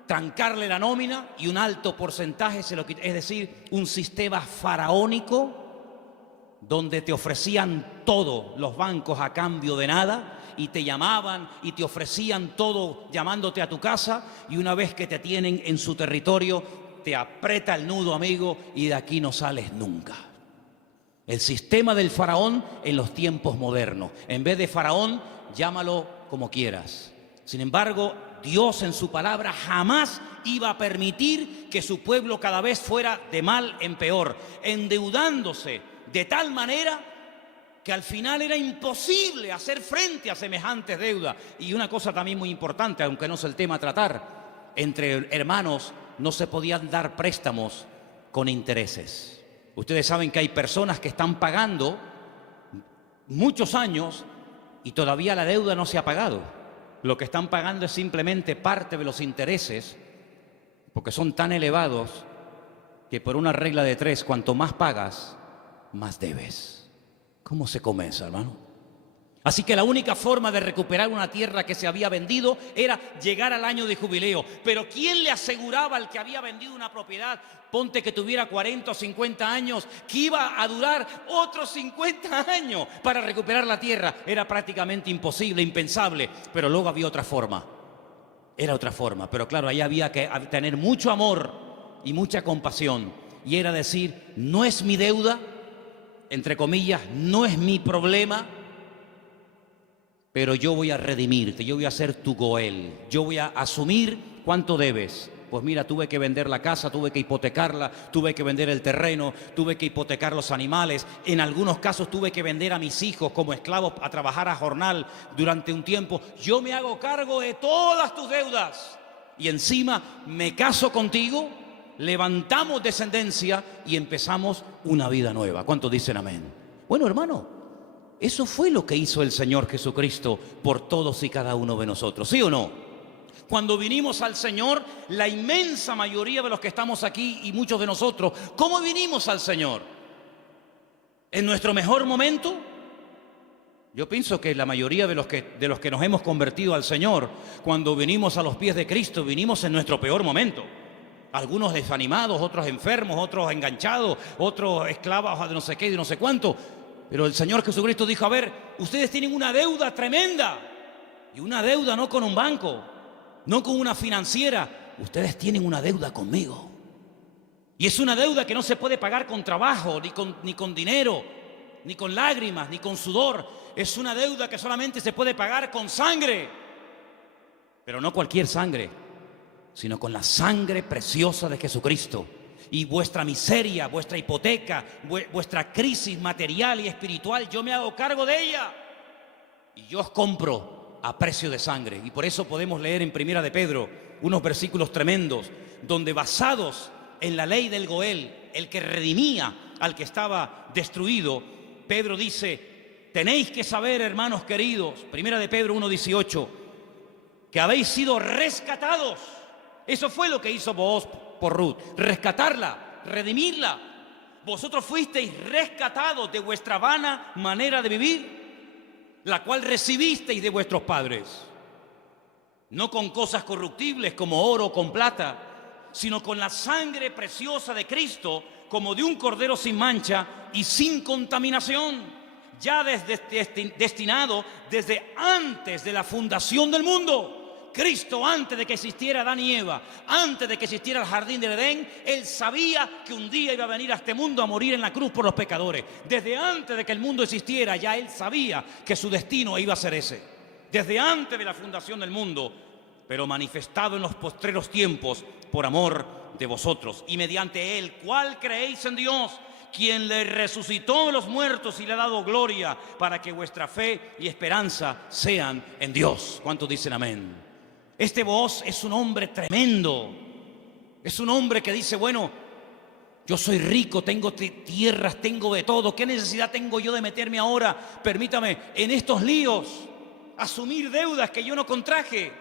trancarle la nómina y un alto porcentaje se lo quitó, es decir, un sistema faraónico donde te ofrecían todo los bancos a cambio de nada, y te llamaban y te ofrecían todo llamándote a tu casa, y una vez que te tienen en su territorio, te aprieta el nudo, amigo, y de aquí no sales nunca. El sistema del faraón en los tiempos modernos. En vez de faraón, llámalo como quieras. Sin embargo, Dios en su palabra jamás iba a permitir que su pueblo cada vez fuera de mal en peor, endeudándose de tal manera que al final era imposible hacer frente a semejantes deudas. Y una cosa también muy importante, aunque no es el tema a tratar, entre hermanos no se podían dar préstamos con intereses. Ustedes saben que hay personas que están pagando muchos años y todavía la deuda no se ha pagado. Lo que están pagando es simplemente parte de los intereses, porque son tan elevados que por una regla de 3, cuanto más pagas, más debes. ¿Cómo se come eso, hermano? Así que la única forma de recuperar una tierra que se había vendido era llegar al año de jubileo. Pero ¿quién le aseguraba al que había vendido una propiedad, ponte que tuviera 40 o 50 años, que iba a durar otros 50 años para recuperar la tierra? Era prácticamente imposible, impensable. Pero luego había otra forma. Era otra forma. Pero claro, ahí había que tener mucho amor y mucha compasión. Y era decir, no es mi deuda, entre comillas, no es mi problema, pero yo voy a redimirte, yo voy a ser tu Goel, yo voy a asumir cuánto debes. Pues mira, tuve que vender la casa, tuve que hipotecarla, tuve que vender el terreno, tuve que hipotecar los animales. En algunos casos tuve que vender a mis hijos como esclavos a trabajar a jornal durante un tiempo. Yo me hago cargo de todas tus deudas y encima me caso contigo, levantamos descendencia y empezamos una vida nueva. ¿Cuántos dicen amén? Bueno, hermano, eso fue lo que hizo el Señor Jesucristo por todos y cada uno de nosotros, ¿sí o no? Cuando vinimos al Señor, la inmensa mayoría de los que estamos aquí y muchos de nosotros, ¿cómo vinimos al Señor? ¿En nuestro mejor momento? Yo pienso que la mayoría de los que nos hemos convertido al Señor, cuando vinimos a los pies de Cristo, vinimos en nuestro peor momento. Algunos desanimados, otros enfermos, otros enganchados, otros esclavos de no sé qué y de no sé cuánto. Pero el Señor Jesucristo dijo, a ver, ustedes tienen una deuda tremenda. Y una deuda no con un banco, no con una financiera. Ustedes tienen una deuda conmigo. Y es una deuda que no se puede pagar con trabajo, ni con dinero, ni con lágrimas, ni con sudor. Es una deuda que solamente se puede pagar con sangre. Pero no cualquier sangre, sino con la sangre preciosa de Jesucristo. Y vuestra miseria, vuestra hipoteca, vuestra crisis material y espiritual, yo me hago cargo de ella. Y yo os compro a precio de sangre. Y por eso podemos leer en Primera de Pedro unos versículos tremendos, donde basados en la ley del Goel, el que redimía al que estaba destruido, Pedro dice, tenéis que saber, hermanos queridos, Primera de Pedro 1:18, que habéis sido rescatados. Eso fue lo que hizo Booz por Ruth, rescatarla, redimirla. Vosotros fuisteis rescatados de vuestra vana manera de vivir, la cual recibisteis de vuestros padres, no con cosas corruptibles como oro o con plata, sino con la sangre preciosa de Cristo, como de un cordero sin mancha y sin contaminación, ya destinado desde antes de la fundación del mundo. Cristo, antes de que existiera Adán y Eva, antes de que existiera el jardín del Edén, Él sabía que un día iba a venir a este mundo a morir en la cruz por los pecadores. Desde antes de que el mundo existiera, ya Él sabía que su destino iba a ser ese. Desde antes de la fundación del mundo, pero manifestado en los postreros tiempos por amor de vosotros. Y mediante Él, ¿cuál creéis en Dios? Quien le resucitó de los muertos y le ha dado gloria, para que vuestra fe y esperanza sean en Dios. ¿Cuántos dicen amén? Este Booz es un hombre tremendo. Es un hombre que dice, bueno, yo soy rico, tengo tierras, tengo de todo. ¿Qué necesidad tengo yo de meterme ahora, permítame, en estos líos? Asumir deudas que yo no contraje.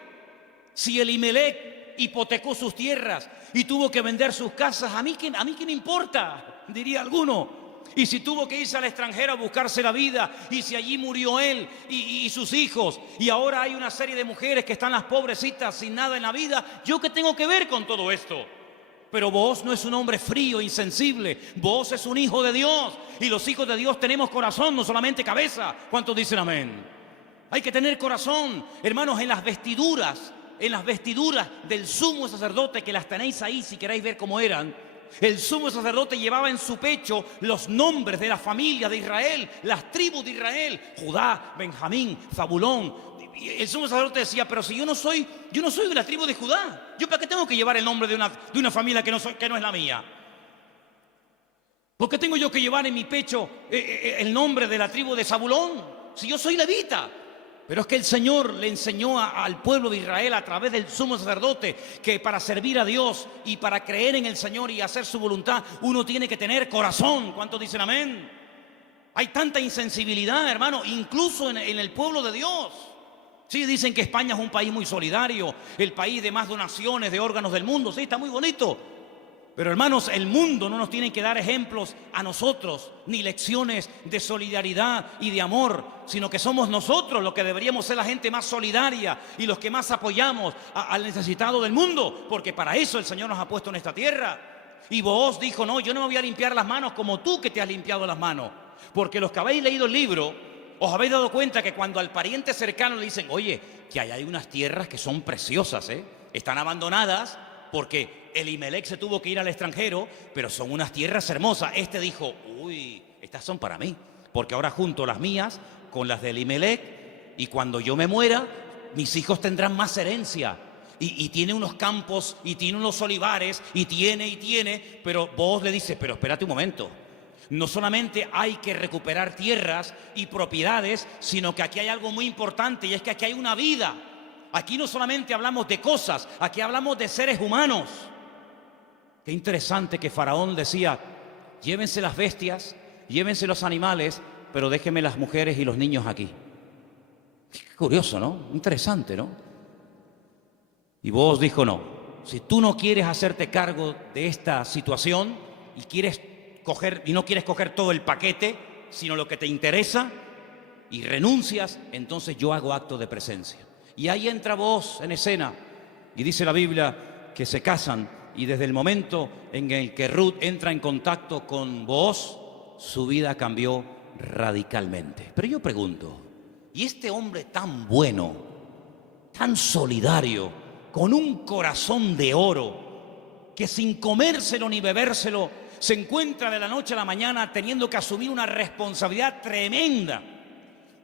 Si Elimelech hipotecó sus tierras y tuvo que vender sus casas, ¿a mí qué me importa? Diría alguno. Y si tuvo que irse al extranjero a buscarse la vida, y si allí murió él y sus hijos, y ahora hay una serie de mujeres que están las pobrecitas sin nada en la vida, ¿yo qué tengo que ver con todo esto? Pero Booz no es un hombre frío, insensible. Booz es un hijo de Dios. Y los hijos de Dios tenemos corazón, no solamente cabeza. ¿Cuántos dicen amén? Hay que tener corazón. Hermanos, en las vestiduras del sumo sacerdote, que las tenéis ahí si queréis ver cómo eran. El sumo sacerdote llevaba en su pecho los nombres de la familia de Israel, las tribus de Israel: Judá, Benjamín, Zabulón. Y el sumo sacerdote decía: pero si yo no soy de la tribu de Judá, ¿yo para qué tengo que llevar el nombre de una familia que no es la mía? ¿Por qué tengo yo que llevar en mi pecho el nombre de la tribu de Zabulón, si yo soy levita? Pero es que el Señor le enseñó al pueblo de Israel a través del sumo sacerdote que para servir a Dios y para creer en el Señor y hacer su voluntad, uno tiene que tener corazón. ¿Cuántos dicen amén? Hay tanta insensibilidad, hermano, incluso en el pueblo de Dios. Sí, dicen que España es un país muy solidario, el país de más donaciones de órganos del mundo. Sí, está muy bonito. Pero hermanos, el mundo no nos tiene que dar ejemplos a nosotros, ni lecciones de solidaridad y de amor, sino que somos nosotros los que deberíamos ser la gente más solidaria y los que más apoyamos al necesitado del mundo, porque para eso el Señor nos ha puesto en esta tierra. Y Booz dijo: no, yo no me voy a limpiar las manos como tú que te has limpiado las manos. Porque los que habéis leído el libro, os habéis dado cuenta que cuando al pariente cercano le dicen: oye, que hay unas tierras que son preciosas, están abandonadas porque Elimelech se tuvo que ir al extranjero, pero son unas tierras hermosas. Este dijo: uy, estas son para mí, porque ahora junto las mías con las de Elimelech, y cuando yo me muera, mis hijos tendrán más herencia. Y tiene unos campos, y tiene unos olivares, y tiene, pero Booz le dice: pero espérate un momento. No solamente hay que recuperar tierras y propiedades, sino que aquí hay algo muy importante, y es que aquí hay una vida. Aquí no solamente hablamos de cosas, aquí hablamos de seres humanos. Qué interesante que Faraón decía: llévense las bestias, llévense los animales, pero déjenme las mujeres y los niños aquí. Qué curioso, ¿no? Interesante, ¿no? Y Booz dijo: no, si tú no quieres hacerte cargo de esta situación y no quieres coger todo el paquete, sino lo que te interesa, y renuncias, entonces yo hago acto de presencia. Y ahí entra Booz en escena, y dice la Biblia que se casan, y desde el momento en el que Ruth entra en contacto con Booz, su vida cambió radicalmente. Pero yo pregunto: ¿y este hombre tan bueno, tan solidario, con un corazón de oro, que sin comérselo ni bebérselo se encuentra de la noche a la mañana teniendo que asumir una responsabilidad tremenda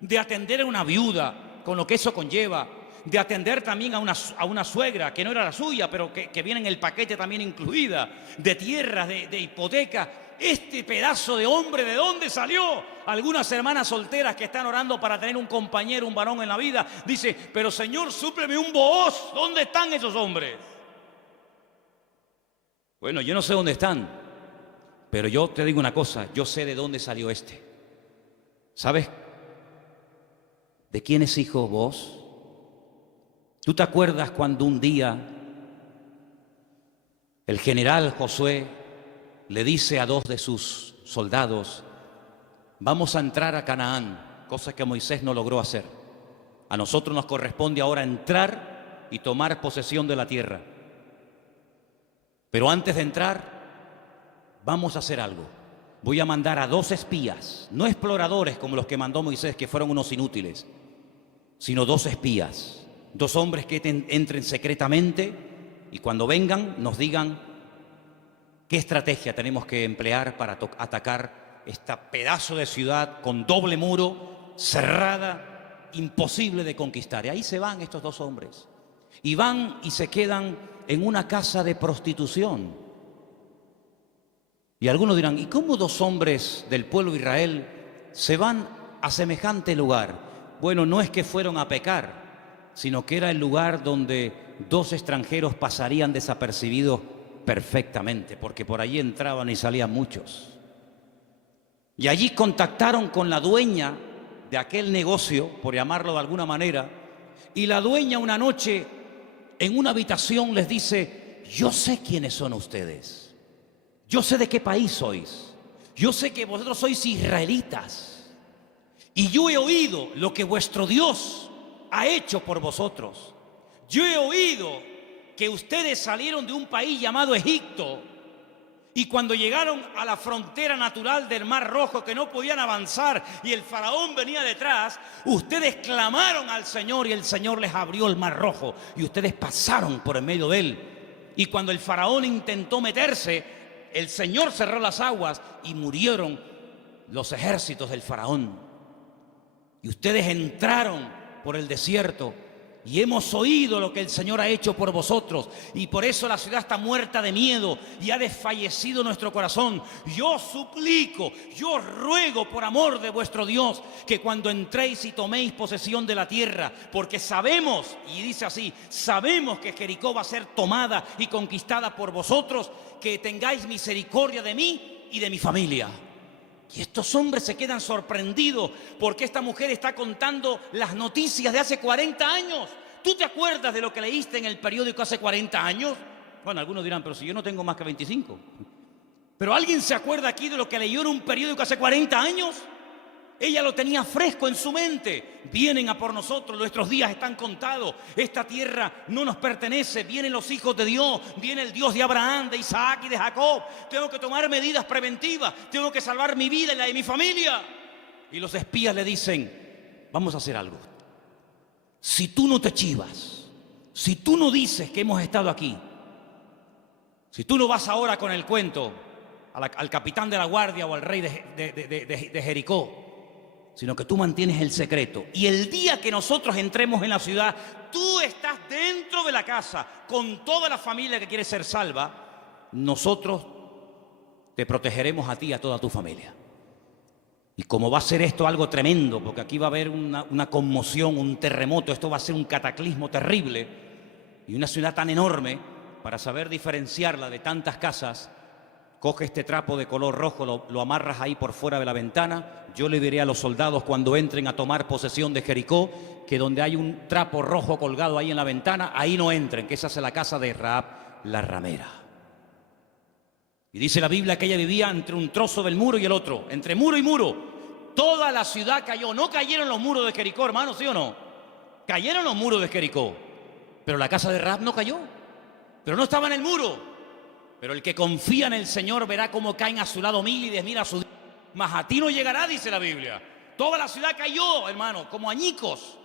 de atender a una viuda, con lo que eso conlleva, de atender también a una suegra que no era la suya, pero que viene en el paquete también incluida, de tierras, de hipoteca? Este pedazo de hombre, ¿de dónde salió? Algunas hermanas solteras que están orando para tener un compañero, un varón en la vida, dice: pero Señor, súpleme un Booz. ¿Dónde están esos hombres? Bueno, yo no sé dónde están, pero yo te digo una cosa: yo sé de dónde salió este. ¿Sabes de quién es hijo Booz? ¿Tú te acuerdas cuando un día el general Josué le dice a 2 de sus soldados: vamos a entrar a Canaán, cosa que Moisés no logró hacer? A nosotros nos corresponde ahora entrar y tomar posesión de la tierra. Pero antes de entrar, vamos a hacer algo. Voy a mandar a 2 espías, no exploradores como los que mandó Moisés, que fueron unos inútiles, sino 2 espías, 2 hombres que entren secretamente, y cuando vengan nos digan qué estrategia tenemos que emplear para atacar este pedazo de ciudad con doble muro, cerrada, imposible de conquistar. Y ahí se van estos 2 hombres. Y van y se quedan en una casa de prostitución. Y algunos dirán: ¿y cómo 2 hombres del pueblo de Israel se van a semejante lugar? Bueno, no es que fueron a pecar, sino que era el lugar donde 2 extranjeros pasarían desapercibidos perfectamente, porque por allí entraban y salían muchos. Y allí contactaron con la dueña de aquel negocio, por llamarlo de alguna manera, y la dueña una noche en una habitación les dice: yo sé quiénes son ustedes, yo sé de qué país sois, yo sé que vosotros sois israelitas, y yo he oído lo que vuestro Dios ha hecho por vosotros. Yo he oído que ustedes salieron de un país llamado Egipto y cuando llegaron a la frontera natural del Mar Rojo, que no podían avanzar y el faraón venía detrás, ustedes clamaron al Señor y el Señor les abrió el Mar Rojo y ustedes pasaron por en medio de él. Y cuando el faraón intentó meterse, el Señor cerró las aguas y murieron los ejércitos del faraón. Y ustedes entraron por el desierto y hemos oído lo que el Señor ha hecho por vosotros y por eso la ciudad está muerta de miedo y ha desfallecido nuestro corazón. Yo suplico, yo ruego por amor de vuestro Dios que cuando entréis y toméis posesión de la tierra, porque sabemos, y dice así, sabemos que Jericó va a ser tomada y conquistada por vosotros, que tengáis misericordia de mí y de mi familia. Y estos hombres se quedan sorprendidos porque esta mujer está contando las noticias de hace 40 años. ¿Tú te acuerdas de lo que leíste en el periódico hace 40 años? Bueno, algunos dirán, pero si yo no tengo más que 25. ¿Pero alguien se acuerda aquí de lo que leyó en un periódico hace 40 años? Ella lo tenía fresco en su mente. Vienen a por nosotros, nuestros días están contados. Esta tierra no nos pertenece. Vienen los hijos de Dios, viene el Dios de Abraham, de Isaac y de Jacob. Tengo que tomar medidas preventivas. Tengo que salvar mi vida y la de mi familia. Y los espías le dicen, vamos a hacer algo. Si tú no te chivas, si tú no dices que hemos estado aquí, si tú no vas ahora con el cuento al capitán de la guardia o al rey de Jericó, sino que tú mantienes el secreto. Y el día que nosotros entremos en la ciudad, tú estás dentro de la casa con toda la familia que quiere ser salva. Nosotros te protegeremos a ti y a toda tu familia. Y como va a ser esto algo tremendo, porque aquí va a haber una conmoción, un terremoto, esto va a ser un cataclismo terrible, y una ciudad tan enorme, para saber diferenciarla de tantas casas, coge este trapo de color rojo, lo amarras ahí por fuera de la ventana. Yo le diré a los soldados cuando entren a tomar posesión de Jericó, que donde hay un trapo rojo colgado ahí en la ventana, ahí no entren, que esa es la casa de Rahab la ramera. Y dice la Biblia que ella vivía entre un trozo del muro y el otro, entre muro y muro. Toda la ciudad cayó. No cayeron los muros de Jericó, hermanos, ¿sí o no? Cayeron los muros de Jericó, pero la casa de Rahab no cayó. Pero no estaba en el muro. Pero el que confía en el Señor verá cómo caen a su lado 1000 y 10.000 a su día. Mas a ti no llegará, dice la Biblia. Toda la ciudad cayó, hermano, como añicos.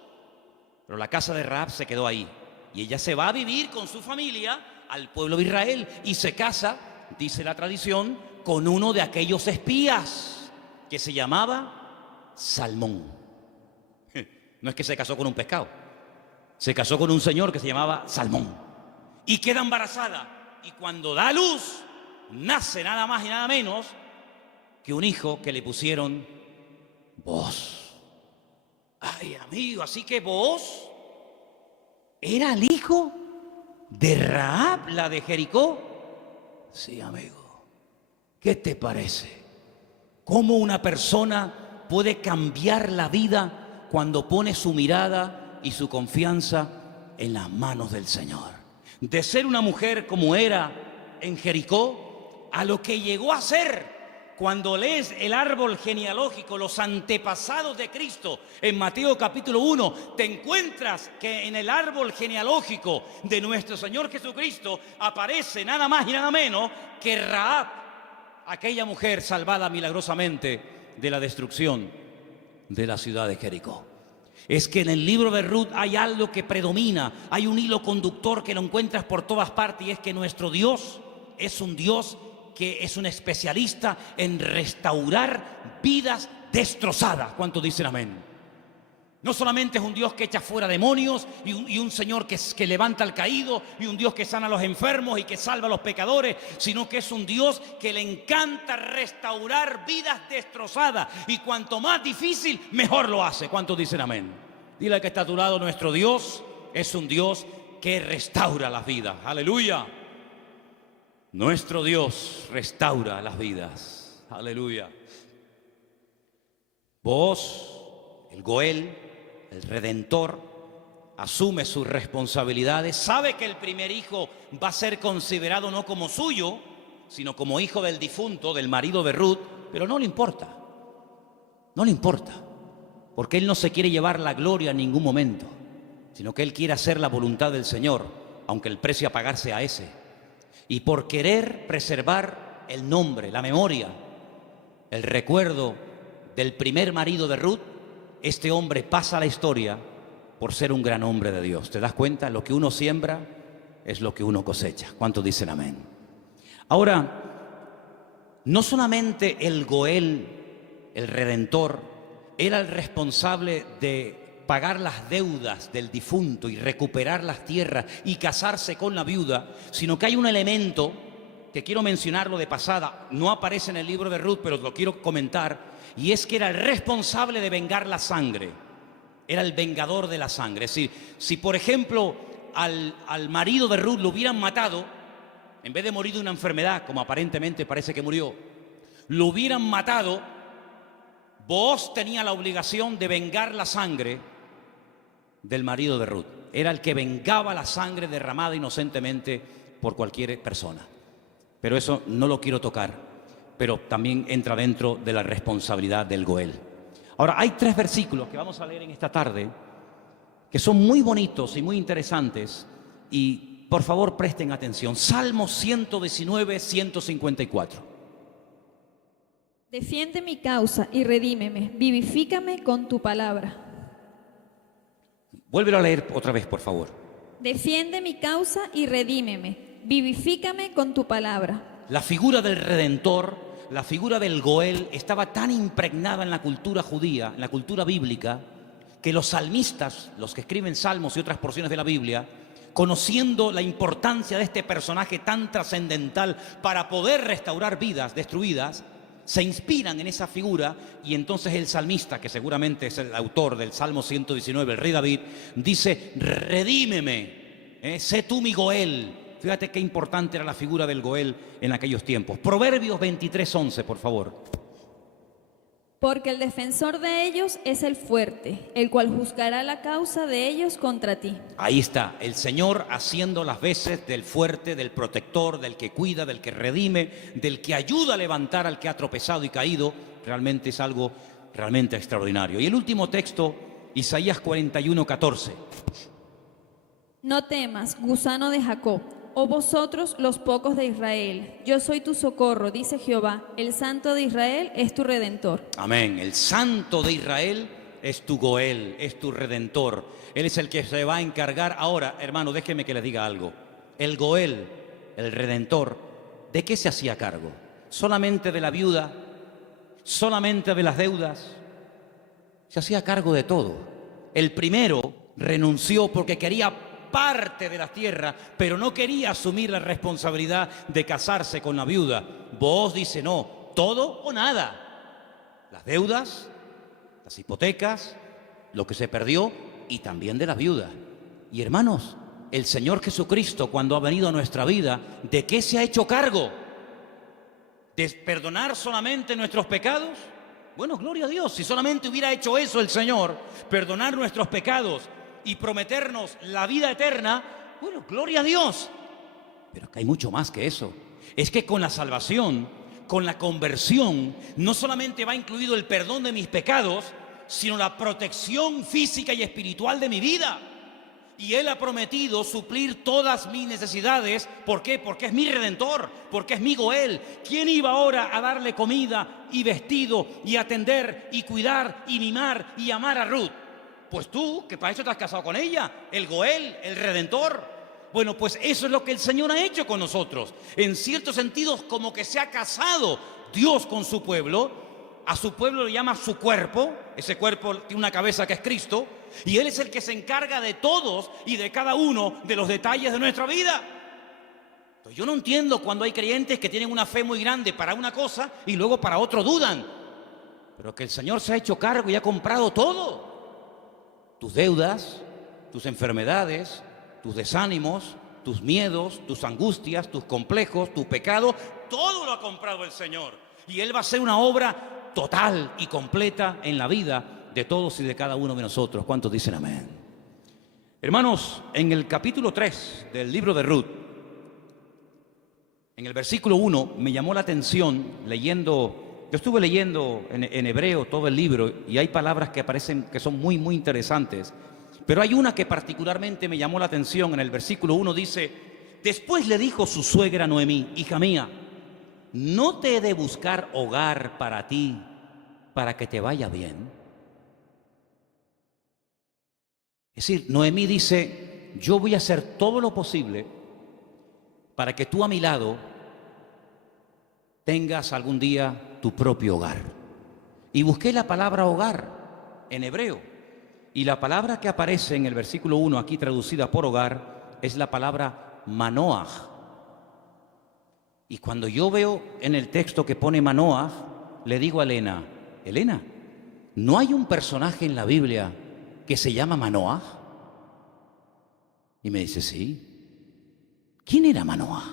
Pero la casa de Rahab se quedó ahí. Y ella se va a vivir con su familia al pueblo de Israel. Y se casa, dice la tradición, con uno de aquellos espías que se llamaba Salmón. No es que se casó con un pescado. Se casó con un señor que se llamaba Salmón. Y queda embarazada. Y cuando da luz, nace nada más y nada menos que un hijo que le pusieron Booz. Ay, amigo, así que Booz era el hijo de Rahab, la de Jericó. Sí, amigo. ¿Qué te parece? ¿Cómo una persona puede cambiar la vida cuando pone su mirada y su confianza en las manos del Señor? De ser una mujer como era en Jericó, a lo que llegó a ser cuando lees el árbol genealógico, los antepasados de Cristo, en Mateo capítulo 1, te encuentras que en el árbol genealógico de nuestro Señor Jesucristo aparece nada más y nada menos que Rahab, aquella mujer salvada milagrosamente de la destrucción de la ciudad de Jericó. Es que en el libro de Ruth hay algo que predomina, hay un hilo conductor que lo encuentras por todas partes, y es que nuestro Dios es un Dios que es un especialista en restaurar vidas destrozadas. ¿Cuántos dicen amén? No solamente es un Dios que echa fuera demonios y un Señor que levanta al caído y un Dios que sana a los enfermos y que salva a los pecadores, sino que es un Dios que le encanta restaurar vidas destrozadas, y cuanto más difícil, mejor lo hace. ¿Cuántos dicen amén? Dile al que está a tu lado, nuestro Dios es un Dios que restaura las vidas. Aleluya. Nuestro Dios restaura las vidas. Aleluya. Vos, el Goel, el Redentor, asume sus responsabilidades, sabe que el primer hijo va a ser considerado no como suyo, sino como hijo del difunto, del marido de Ruth, pero no le importa, porque él no se quiere llevar la gloria en ningún momento, sino que él quiere hacer la voluntad del Señor. aunque el precio a pagar sea ese. Y por querer preservar el nombre, la memoria, el recuerdo del primer marido de Ruth, este hombre pasa a la historia por ser un gran hombre de Dios. ¿Te das cuenta? Lo que uno siembra es lo que uno cosecha. ¿Cuántos dicen amén? Ahora, no solamente el Goel, el Redentor, era el responsable de pagar las deudas del difunto y recuperar las tierras y casarse con la viuda, sino que hay un elemento que quiero mencionarlo de pasada, no aparece en el libro de Ruth, pero lo quiero comentar, y es que era el responsable de vengar la sangre, era el vengador de la sangre. Es decir, si por ejemplo al marido de Ruth lo hubieran matado, en vez de morir de una enfermedad, como aparentemente parece que murió, lo hubieran matado, Booz tenía la obligación de vengar la sangre del marido de Ruth. Era el que vengaba la sangre derramada inocentemente por cualquier persona. Pero eso no lo quiero tocar, pero también entra dentro de la responsabilidad del Goel. Ahora, hay 3 versículos que vamos a leer en esta tarde que son muy bonitos y muy interesantes, y por favor presten atención. Salmo 119, 154. Defiende mi causa y redímeme, vivifícame con tu palabra. Vuélvelo a leer otra vez, por favor. Defiende mi causa y redímeme, vivifícame con tu palabra. La figura del Redentor, la figura del Goel, estaba tan impregnada en la cultura judía, en la cultura bíblica, que los salmistas, los que escriben salmos y otras porciones de la Biblia, conociendo la importancia de este personaje tan trascendental para poder restaurar vidas destruidas, se inspiran en esa figura, y entonces el salmista, que seguramente es el autor del Salmo 119, el rey David, dice: redímeme, sé tú mi Goel. Fíjate qué importante era la figura del Goel en aquellos tiempos. Proverbios 23:11, por favor. Porque el defensor de ellos es el fuerte, el cual juzgará la causa de ellos contra ti. Ahí está, el Señor haciendo las veces del fuerte, del protector, del que cuida, del que redime, del que ayuda a levantar al que ha tropezado y caído. Realmente es algo realmente extraordinario. Y el último texto, Isaías 41:14. No temas, gusano de Jacob, oh vosotros los pocos de Israel. Yo soy tu socorro, dice Jehová, el Santo de Israel es tu Redentor. Amén. El Santo de Israel es tu Goel, es tu Redentor. Él es el que se va a encargar. Ahora, hermano, déjeme que les diga algo. El Goel, el Redentor, ¿de qué se hacía cargo? ¿Solamente de la viuda? ¿Solamente de las deudas? Se hacía cargo de todo. El primero renunció porque quería parte de la tierra, pero no quería asumir la responsabilidad de casarse con la viuda. Booz dice: no, todo o nada. Las deudas, las hipotecas, lo que se perdió, y también de la viuda. Y hermanos, el Señor Jesucristo, cuando ha venido a nuestra vida, ¿de qué se ha hecho cargo? ¿De perdonar solamente nuestros pecados? Bueno, gloria a Dios, si solamente hubiera hecho eso el Señor, perdonar nuestros pecados y prometernos la vida eterna, bueno, gloria a Dios. Pero que hay mucho más que eso. Es que con la salvación, con la conversión, no solamente va incluido el perdón de mis pecados, sino la protección física y espiritual de mi vida. Y Él ha prometido suplir todas mis necesidades. ¿Por qué? Porque es mi Redentor, porque es mi Goel. ¿Quién iba ahora a darle comida y vestido y atender y cuidar y mimar y amar a Ruth? Pues tú, que para eso te has casado con ella, el Goel, el Redentor. Bueno, pues eso es lo que el Señor ha hecho con nosotros. En ciertos sentidos, como que se ha casado Dios con su pueblo. A su pueblo le llama su cuerpo. Ese cuerpo tiene una cabeza que es Cristo, y Él es el que se encarga de todos y de cada uno de los detalles de nuestra vida. Entonces, yo no entiendo cuando hay creyentes que tienen una fe muy grande para una cosa y luego para otro dudan. Pero que el Señor se ha hecho cargo y ha comprado todo. Tus deudas, tus enfermedades, tus desánimos, tus miedos, tus angustias, tus complejos, tu pecado, todo lo ha comprado el Señor. Y Él va a hacer una obra total y completa en la vida de todos y de cada uno de nosotros. ¿Cuántos dicen amén? Hermanos, en el capítulo 3 del libro de Ruth, en el versículo 1, me llamó la atención leyendo. Yo estuve leyendo en hebreo todo el libro, y hay palabras que aparecen que son muy, muy interesantes. Pero hay una que particularmente me llamó la atención. En el versículo 1 dice: después le dijo su suegra Noemí: hija mía, ¿no te he de buscar hogar para ti, para que te vaya bien? Es decir, Noemí dice: yo voy a hacer todo lo posible para que tú a mi lado tengas algún día tu propio hogar. Y busqué la palabra hogar en hebreo, y la palabra que aparece en el versículo 1 aquí traducida por hogar es la palabra Manoaj. Y cuando yo veo en el texto que pone Manoaj, le digo a Elena: Elena, ¿no hay un personaje en la Biblia que se llama Manoaj? Y me dice: sí. ¿Quién era Manoaj?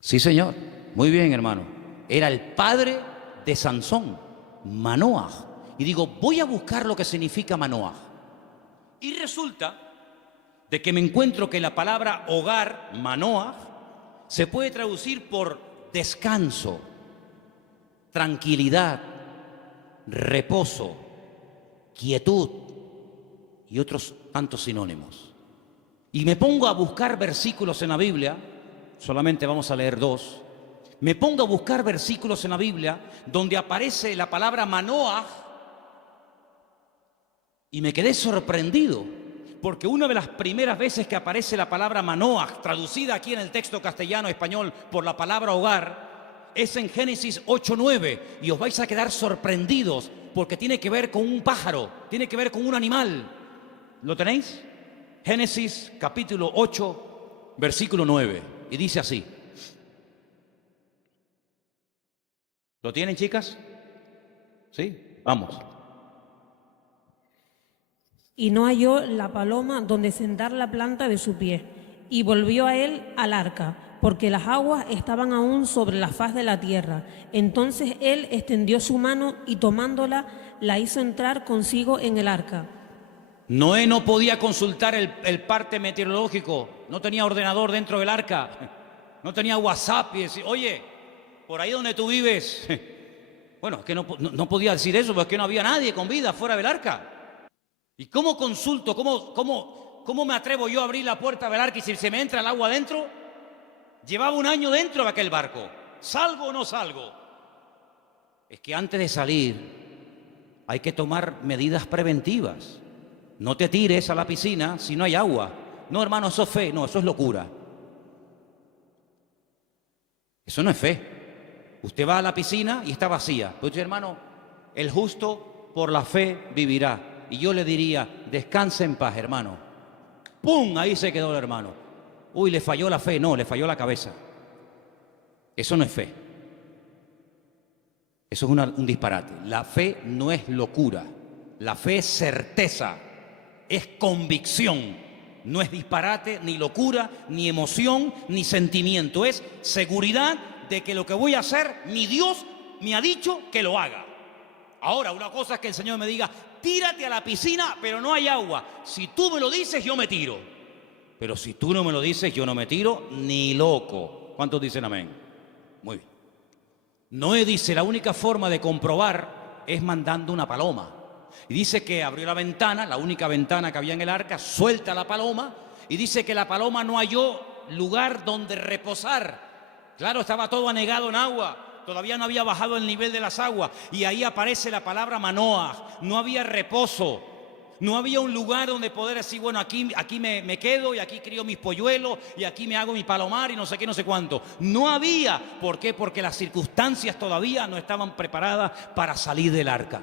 Sí, señor. Muy bien, hermano. Era el padre de Sansón, Manoaj. Y digo, voy a buscar lo que significa Manoaj. Y resulta de que me encuentro que la palabra hogar, Manoaj, se puede traducir por descanso, tranquilidad, reposo, quietud y otros tantos sinónimos. Y me pongo a buscar versículos en la Biblia, solamente vamos a leer 2. Me pongo a buscar versículos en la Biblia donde aparece la palabra Manoaj y me quedé sorprendido, porque una de las primeras veces que aparece la palabra Manoaj, traducida aquí en el texto castellano-español por la palabra hogar, es en Génesis 8:9, y os vais a quedar sorprendidos porque tiene que ver con un pájaro, tiene que ver con un animal. ¿Lo tenéis? Génesis capítulo 8, versículo 9, y dice así. ¿Lo tienen, chicas? ¿Sí? Vamos. Y no halló la paloma donde sentar la planta de su pie, y volvió a él al arca, porque las aguas estaban aún sobre la faz de la tierra. Entonces él extendió su mano y tomándola, la hizo entrar consigo en el arca. Noé no podía consultar el parte meteorológico, no tenía ordenador dentro del arca, no tenía WhatsApp y decir: oye, por ahí donde tú vives. Bueno, es que no podía decir eso, porque es que no había nadie con vida fuera del arca. ¿Y cómo consulto? ¿Cómo me atrevo yo a abrir la puerta del arca y si se me entra el agua adentro? Llevaba un año dentro de aquel barco. ¿Salgo o no salgo? Es que antes de salir hay que tomar medidas preventivas. No te tires a la piscina si no hay agua. No, hermano, eso es fe. No, eso es locura. Eso no es fe. Usted va a la piscina y está vacía. Pues, hermano, el justo por la fe vivirá. Y yo le diría: descanse en paz, hermano. ¡Pum! Ahí se quedó el hermano. Uy, le falló la fe. No, le falló la cabeza. Eso no es fe. Eso es un disparate. La fe no es locura. La fe es certeza, es convicción. No es disparate, ni locura, ni emoción, ni sentimiento. Es seguridad de que lo que voy a hacer, mi Dios me ha dicho que lo haga. Ahora, una cosa es que el Señor me diga: tírate a la piscina, pero no hay agua. Si tú me lo dices, yo me tiro. Pero si tú no me lo dices, yo no me tiro ni loco. ¿Cuántos dicen amén? Muy bien. Noé dice: la única forma de comprobar es mandando una paloma. Y dice que abrió la ventana, la única ventana que había en el arca, suelta la paloma, y dice que la paloma no halló lugar donde reposar. Claro, estaba todo anegado en agua, todavía no había bajado el nivel de las aguas, y ahí aparece la palabra Manoaj. No había reposo, no había un lugar donde poder decir: bueno, aquí me quedo, y aquí crío mis polluelos, y aquí me hago mi palomar, y no sé qué, no sé cuánto. No había. ¿Por qué? Porque las circunstancias todavía no estaban preparadas para salir del arca.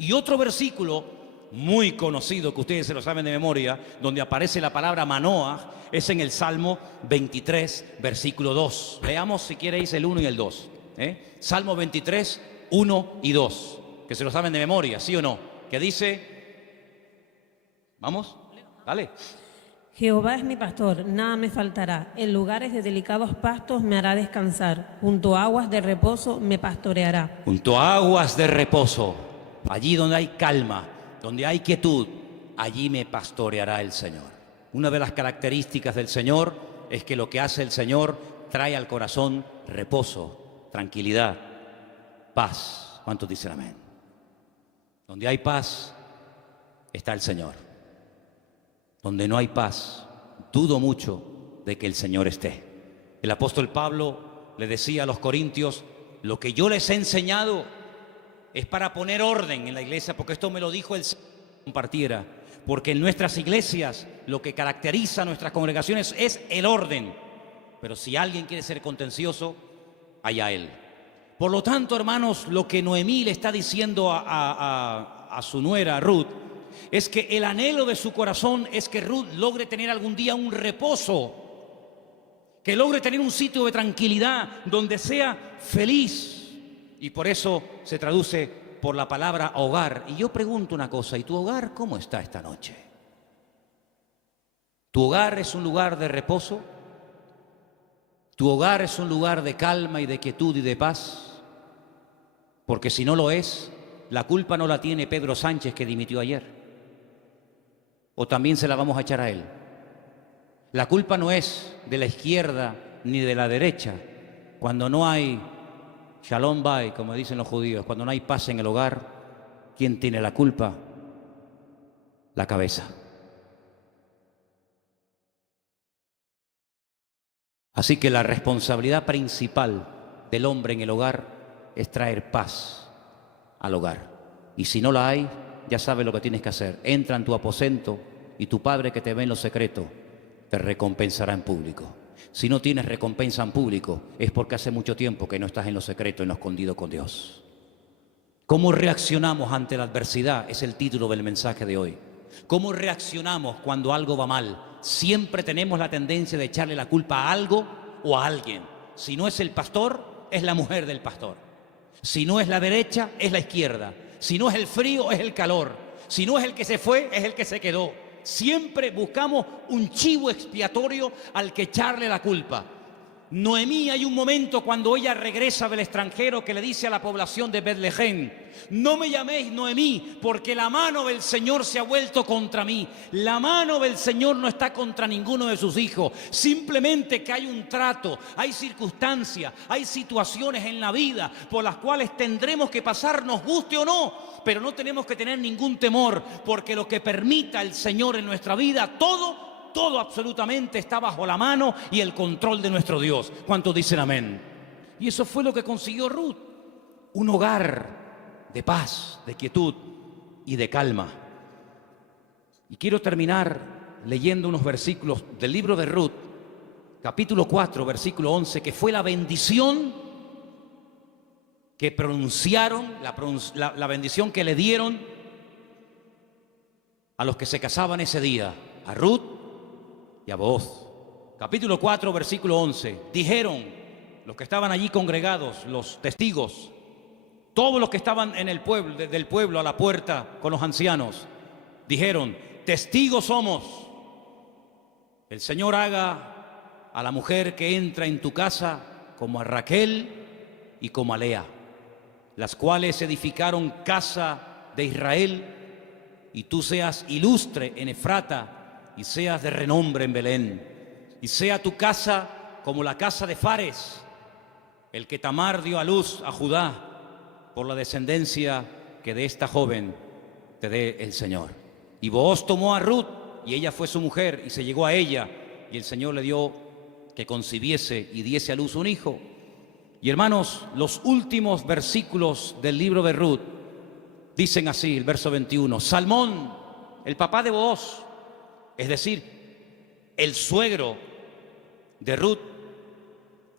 Y otro versículo muy conocido, que ustedes se lo saben de memoria, donde aparece la palabra Manoaj, es en el Salmo 23, versículo 2. Leamos, si queréis, el 1 y el 2. Salmo 23, 1 y 2. Que se lo saben de memoria, ¿sí o no? Que dice... ¿Vamos? Dale. Jehová es mi pastor, nada me faltará. En lugares de delicados pastos me hará descansar. Junto a aguas de reposo me pastoreará. Junto a aguas de reposo, allí donde hay calma, donde hay quietud, allí me pastoreará el Señor. Una de las características del Señor es que lo que hace el Señor trae al corazón reposo, tranquilidad, paz. ¿Cuántos dicen amén? Donde hay paz, está el Señor. Donde no hay paz, dudo mucho de que el Señor esté. El apóstol Pablo le decía a los corintios: lo que yo les he enseñado es para poner orden en la iglesia, porque esto me lo dijo el Señor que compartiera. Porque en nuestras iglesias lo que caracteriza a nuestras congregaciones es el orden. Pero si alguien quiere ser contencioso, allá él. Por lo tanto, hermanos, lo que Noemí le está diciendo a su nuera Ruth es que el anhelo de su corazón es que Ruth logre tener algún día un reposo, que logre tener un sitio de tranquilidad donde sea feliz. Y por eso se traduce por la palabra hogar. Y yo pregunto una cosa: ¿y tu hogar cómo está esta noche? ¿Tu hogar es un lugar de reposo? ¿Tu hogar es un lugar de calma y de quietud y de paz? Porque si no lo es, la culpa no la tiene Pedro Sánchez, que dimitió ayer. ¿O también se la vamos a echar a él? La culpa no es de la izquierda ni de la derecha. Cuando no hay shalom bay, como dicen los judíos, cuando no hay paz en el hogar, ¿quién tiene la culpa? La cabeza. Así que la responsabilidad principal del hombre en el hogar es traer paz al hogar. Y si no la hay, ya sabes lo que tienes que hacer. Entra en tu aposento y tu Padre que te ve en lo secreto te recompensará en público. Si no tienes recompensa en público, es porque hace mucho tiempo que no estás en lo secreto, en lo escondido con Dios. ¿Cómo reaccionamos ante la adversidad? Es el título del mensaje de hoy. ¿Cómo reaccionamos cuando algo va mal? Siempre tenemos la tendencia de echarle la culpa a algo o a alguien. Si no es el pastor, es la mujer del pastor. Si no es la derecha, es la izquierda. Si no es el frío, es el calor. Si no es el que se fue, es el que se quedó. Siempre buscamos un chivo expiatorio al que echarle la culpa. Noemí, hay un momento cuando ella regresa del extranjero que le dice a la población de Betlehem: no me llaméis Noemí, porque la mano del Señor se ha vuelto contra mí. La mano del Señor no está contra ninguno de sus hijos. Simplemente que hay un trato, hay circunstancias, hay situaciones en la vida por las cuales tendremos que pasar, nos guste o no, pero no tenemos que tener ningún temor, porque lo que permita el Señor en nuestra vida, todo absolutamente está bajo la mano y el control de nuestro Dios. ¿Cuántos dicen amén? Y eso fue lo que consiguió Ruth: un hogar de paz, de quietud y de calma. Y quiero terminar leyendo unos versículos del libro de Ruth, capítulo 4, versículo 11, que fue la bendición que pronunciaron, la bendición que le dieron a los que se casaban ese día, a Ruth y a Booz. Capítulo 4, versículo 11. Dijeron los que estaban allí congregados, los testigos, todos los que estaban en el pueblo, del pueblo a la puerta con los ancianos, dijeron: testigos somos. El Señor haga a la mujer que entra en tu casa como a Raquel y como a Lea, las cuales edificaron casa de Israel, y tú seas ilustre en Efrata y seas de renombre en Belén, y sea tu casa como la casa de Fares, el que Tamar dio a luz a Judá, por la descendencia que de esta joven te dé el Señor. Y Booz tomó a Ruth, y ella fue su mujer, y se llegó a ella, y el Señor le dio que concibiese y diese a luz un hijo. Y hermanos, los últimos versículos del libro de Ruth dicen así, el verso 21: Salmón, el papá de Booz, es decir, el suegro de Ruth,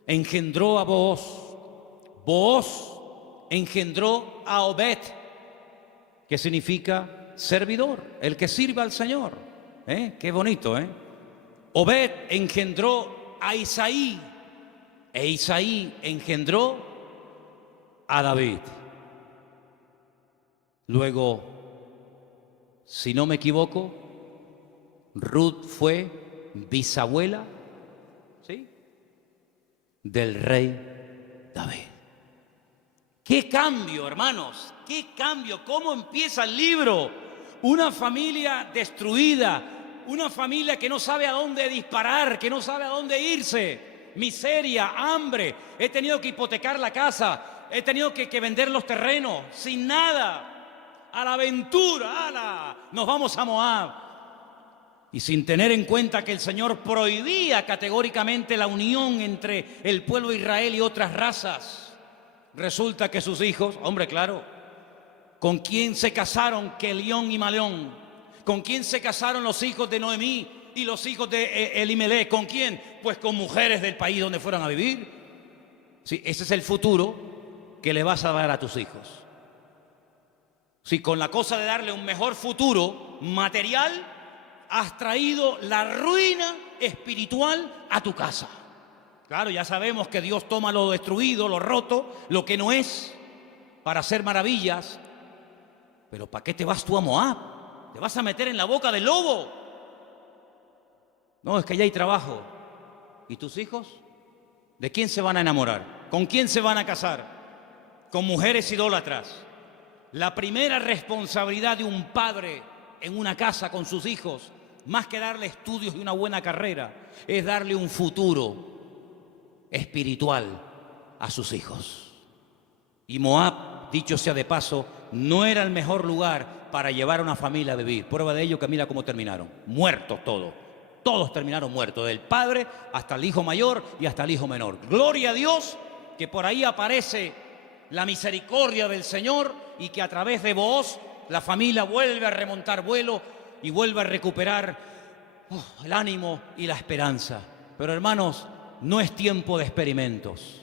engendró a Booz. Booz engendró a Obed, que significa servidor, el que sirve al Señor. Qué bonito, ¿eh? Obed engendró a Isaí, e Isaí engendró a David. Luego, si no me equivoco, Ruth fue bisabuela, ¿sí?, del rey David. ¡Qué cambio, hermanos! ¡Qué cambio! ¿Cómo empieza el libro? Una familia destruida, una familia que no sabe a dónde disparar, que no sabe a dónde irse. Miseria, hambre, he tenido que hipotecar la casa, he tenido que vender los terrenos, sin nada. a la aventura, nos vamos a Moab. Y sin tener en cuenta que el Señor prohibía categóricamente la unión entre el pueblo de Israel y otras razas, resulta que sus hijos, hombre, claro, ¿con quién se casaron Kelión y Maleón? ¿Con quién se casaron los hijos de Noemí y los hijos de Elimelech? ¿Con quién? Pues con mujeres del país donde fueran a vivir. Sí, ese es el futuro que le vas a dar a tus hijos. Si con la cosa de darle un mejor futuro material, has traído la ruina espiritual a tu casa. Claro, ya sabemos que Dios toma lo destruido, lo roto, lo que no es, para hacer maravillas. Pero ¿para qué te vas tú a Moab? ¿Te vas a meter en la boca del lobo? No, es que allá hay trabajo. ¿Y tus hijos? ¿De quién se van a enamorar? ¿Con quién se van a casar? Con mujeres idólatras. La primera responsabilidad de un padre en una casa con sus hijos, más que darle estudios y una buena carrera, es darle un futuro espiritual a sus hijos. Y Moab, dicho sea de paso, no era el mejor lugar para llevar a una familia a vivir. Prueba de ello que mira cómo terminaron. Muertos todos. Todos terminaron muertos, del padre hasta el hijo mayor y hasta el hijo menor. Gloria a Dios que por ahí aparece la misericordia del Señor y que a través de Booz la familia vuelve a remontar vuelo y vuelve a recuperar el ánimo y la esperanza. Pero hermanos, no es tiempo de experimentos.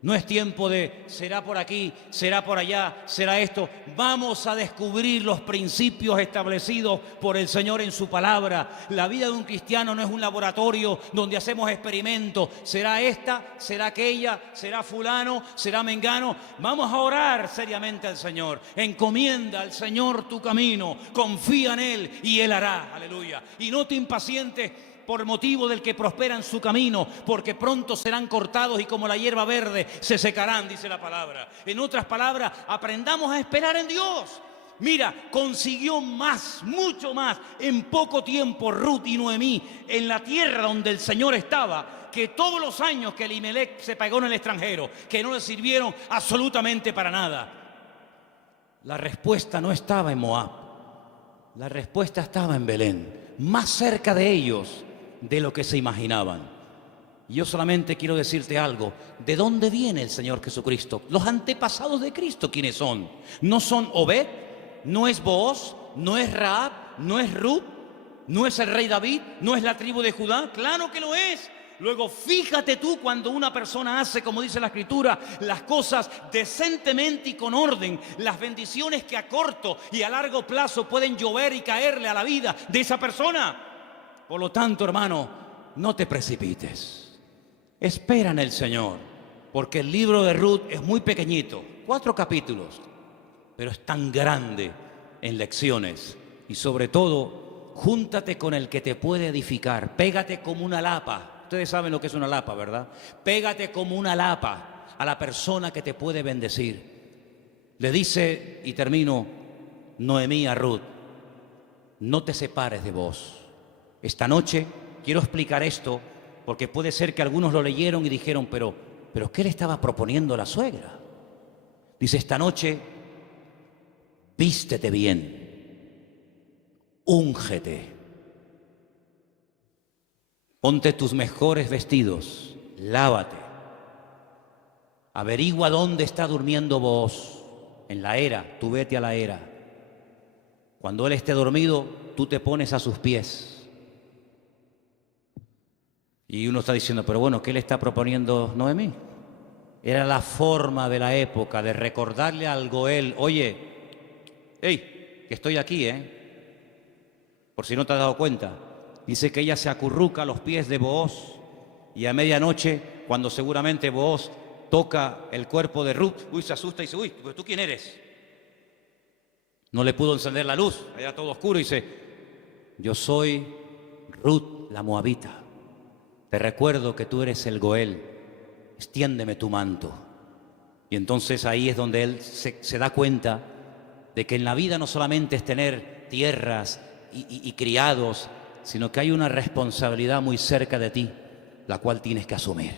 No es tiempo de será por aquí, será por allá, será esto. Vamos a descubrir los principios establecidos por el Señor en su palabra. La vida de un cristiano no es un laboratorio donde hacemos experimentos. Será esta, será aquella, será fulano, será mengano. Vamos a orar seriamente al Señor. Encomienda al Señor tu camino. Confía en Él y Él hará. Aleluya. Y no te impacientes por motivo del que prospera en su camino, porque pronto serán cortados y como la hierba verde se secarán, dice la palabra. En otras palabras, aprendamos a esperar en Dios. Mira, consiguió más, mucho más, en poco tiempo Ruth y Noemí, en la tierra donde el Señor estaba, que todos los años que Elimelech se pagó en el extranjero, que no le sirvieron absolutamente para nada. La respuesta no estaba en Moab, la respuesta estaba en Belén, más cerca de ellos de lo que se imaginaban. Yo solamente quiero decirte algo. ¿De dónde viene el Señor Jesucristo? Los antepasados de Cristo, ¿quiénes son? ¿No son Obed? ¿No es Booz? ¿No es Rahab? ¿No es Ruth? ¿No es el rey David? ¿No es la tribu de Judá? ¡Claro que lo es! Luego, fíjate tú cuando una persona hace, como dice la Escritura, las cosas decentemente y con orden, las bendiciones que a corto y a largo plazo pueden llover y caerle a la vida de esa persona. Por lo tanto, hermano, no te precipites. Espera en el Señor, porque el libro de Ruth es muy pequeñito, 4 capítulos, pero es tan grande en lecciones. Y sobre todo, júntate con el que te puede edificar. Pégate como una lapa. Ustedes saben lo que es una lapa, ¿verdad? Pégate como una lapa a la persona que te puede bendecir. Le dice, y termino, Noemí a Ruth: no te separes de vos. Esta noche quiero explicar esto porque puede ser que algunos lo leyeron y dijeron, pero ¿qué le estaba proponiendo la suegra? Dice, esta noche vístete bien, úngete, ponte tus mejores vestidos, lávate, averigua dónde está durmiendo Booz, en la era, tú vete a la era. Cuando él esté dormido, tú te pones a sus pies. Y uno está diciendo, pero bueno, ¿qué le está proponiendo Noemí? Era la forma de la época de recordarle al Goel, oye, hey, que estoy aquí, por si no te has dado cuenta. Dice que ella se acurruca a los pies de Booz y a medianoche, cuando seguramente Booz toca el cuerpo de Ruth, se asusta y dice, uy, ¿pero tú quién eres? No le pudo encender la luz, era todo oscuro y dice, yo soy Ruth la Moabita. Te recuerdo que tú eres el Goel, extiéndeme tu manto. Y entonces ahí es donde él se da cuenta de que en la vida no solamente es tener tierras y criados, sino que hay una responsabilidad muy cerca de ti, la cual tienes que asumir.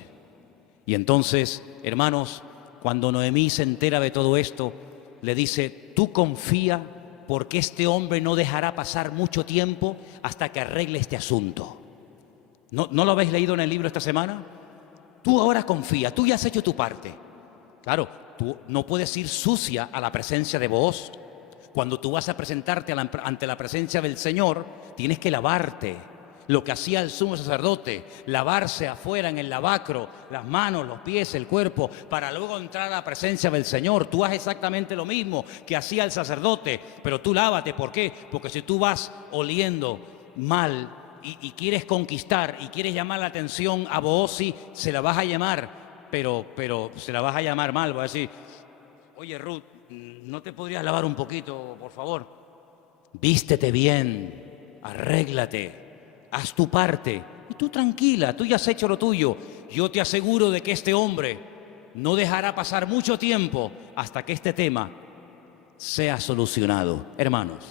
Y entonces, hermanos, cuando Noemí se entera de todo esto, le dice, tú confía porque este hombre no dejará pasar mucho tiempo hasta que arregle este asunto. ¿No lo habéis leído en el libro esta semana? Tú ahora confía, tú ya has hecho tu parte. Claro, tú no puedes ir sucia a la presencia de Booz. Cuando tú vas a presentarte ante la presencia del Señor, tienes que lavarte. Lo que hacía el sumo sacerdote, lavarse afuera en el lavacro, las manos, los pies, el cuerpo, para luego entrar a la presencia del Señor. Tú haces exactamente lo mismo que hacía el sacerdote, pero tú lávate. ¿Por qué? Porque si tú vas oliendo mal y quieres conquistar y quieres llamar la atención a Booz, sí, se la vas a llamar, pero se la vas a llamar mal. Vas a decir, oye Ruth, ¿no te podrías lavar un poquito, por favor? Vístete bien, arréglate, haz tu parte. Y tú tranquila, tú ya has hecho lo tuyo. Yo te aseguro de que este hombre no dejará pasar mucho tiempo hasta que este tema sea solucionado. Hermanos,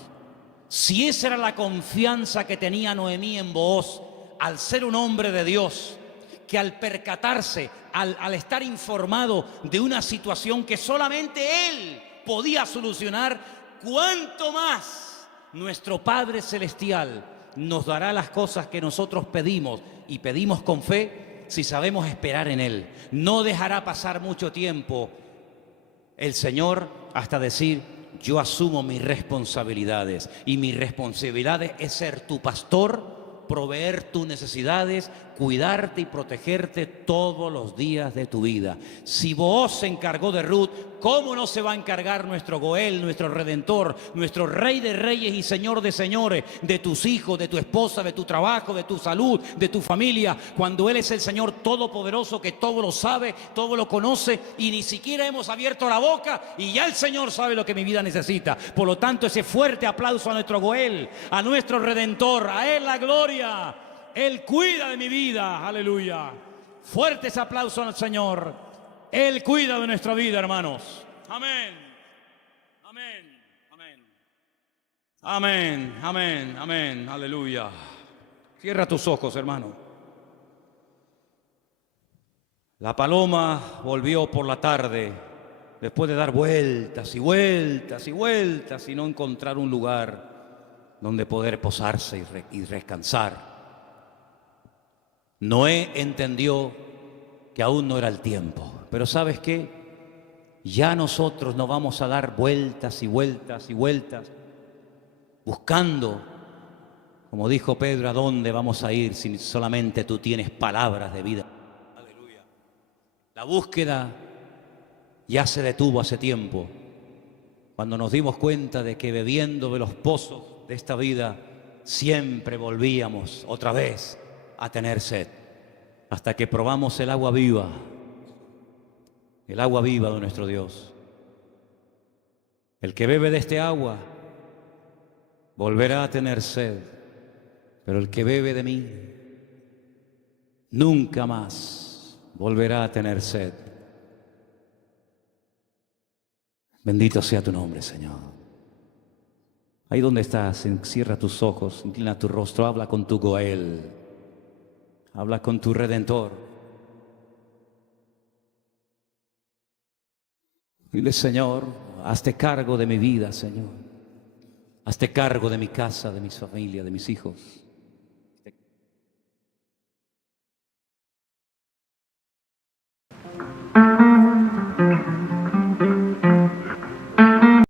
si esa era la confianza que tenía Noemí en Booz, al ser un hombre de Dios, que al percatarse, al estar informado de una situación que solamente él podía solucionar, cuánto más nuestro Padre Celestial nos dará las cosas que nosotros pedimos, y pedimos con fe si sabemos esperar en Él. No dejará pasar mucho tiempo el Señor hasta decir, yo asumo mis responsabilidades, y mi responsabilidad es ser tu pastor, proveer tus necesidades, cuidarte y protegerte todos los días de tu vida. Si Booz se encargó de Ruth, ¿cómo no se va a encargar nuestro Goel, nuestro Redentor, nuestro Rey de Reyes y Señor de Señores, de tus hijos, de tu esposa, de tu trabajo, de tu salud, de tu familia, cuando Él es el Señor Todopoderoso, que todo lo sabe, todo lo conoce, y ni siquiera hemos abierto la boca y ya el Señor sabe lo que mi vida necesita? Por lo tanto, ese fuerte aplauso a nuestro Goel, a nuestro Redentor, a Él la gloria. Él cuida de mi vida, aleluya. Fuerte ese aplauso al Señor. Él cuida de nuestra vida, hermanos. Amén, amén, amén. Amén, amén, amén, aleluya. Cierra tus ojos, hermano. La paloma volvió por la tarde, después de dar vueltas y vueltas y vueltas y no encontrar un lugar donde poder posarse y descansar. Noé entendió que aún no era el tiempo, pero ¿sabes qué? Ya nosotros no vamos a dar vueltas y vueltas y vueltas buscando, como dijo Pedro, ¿a dónde vamos a ir si solamente tú tienes palabras de vida? Aleluya. La búsqueda ya se detuvo hace tiempo, cuando nos dimos cuenta de que bebiendo de los pozos de esta vida siempre volvíamos otra vez a tener sed, hasta que probamos el agua viva de nuestro Dios. El que bebe de este agua volverá a tener sed, pero el que bebe de mí nunca más volverá a tener sed. Bendito sea tu nombre, Señor. Ahí donde estás, cierra tus ojos, inclina tu rostro, habla con tu Goel. Habla con tu Redentor. Dile, Señor, hazte cargo de mi vida, Señor. Hazte cargo de mi casa, de mi familia, de mis hijos.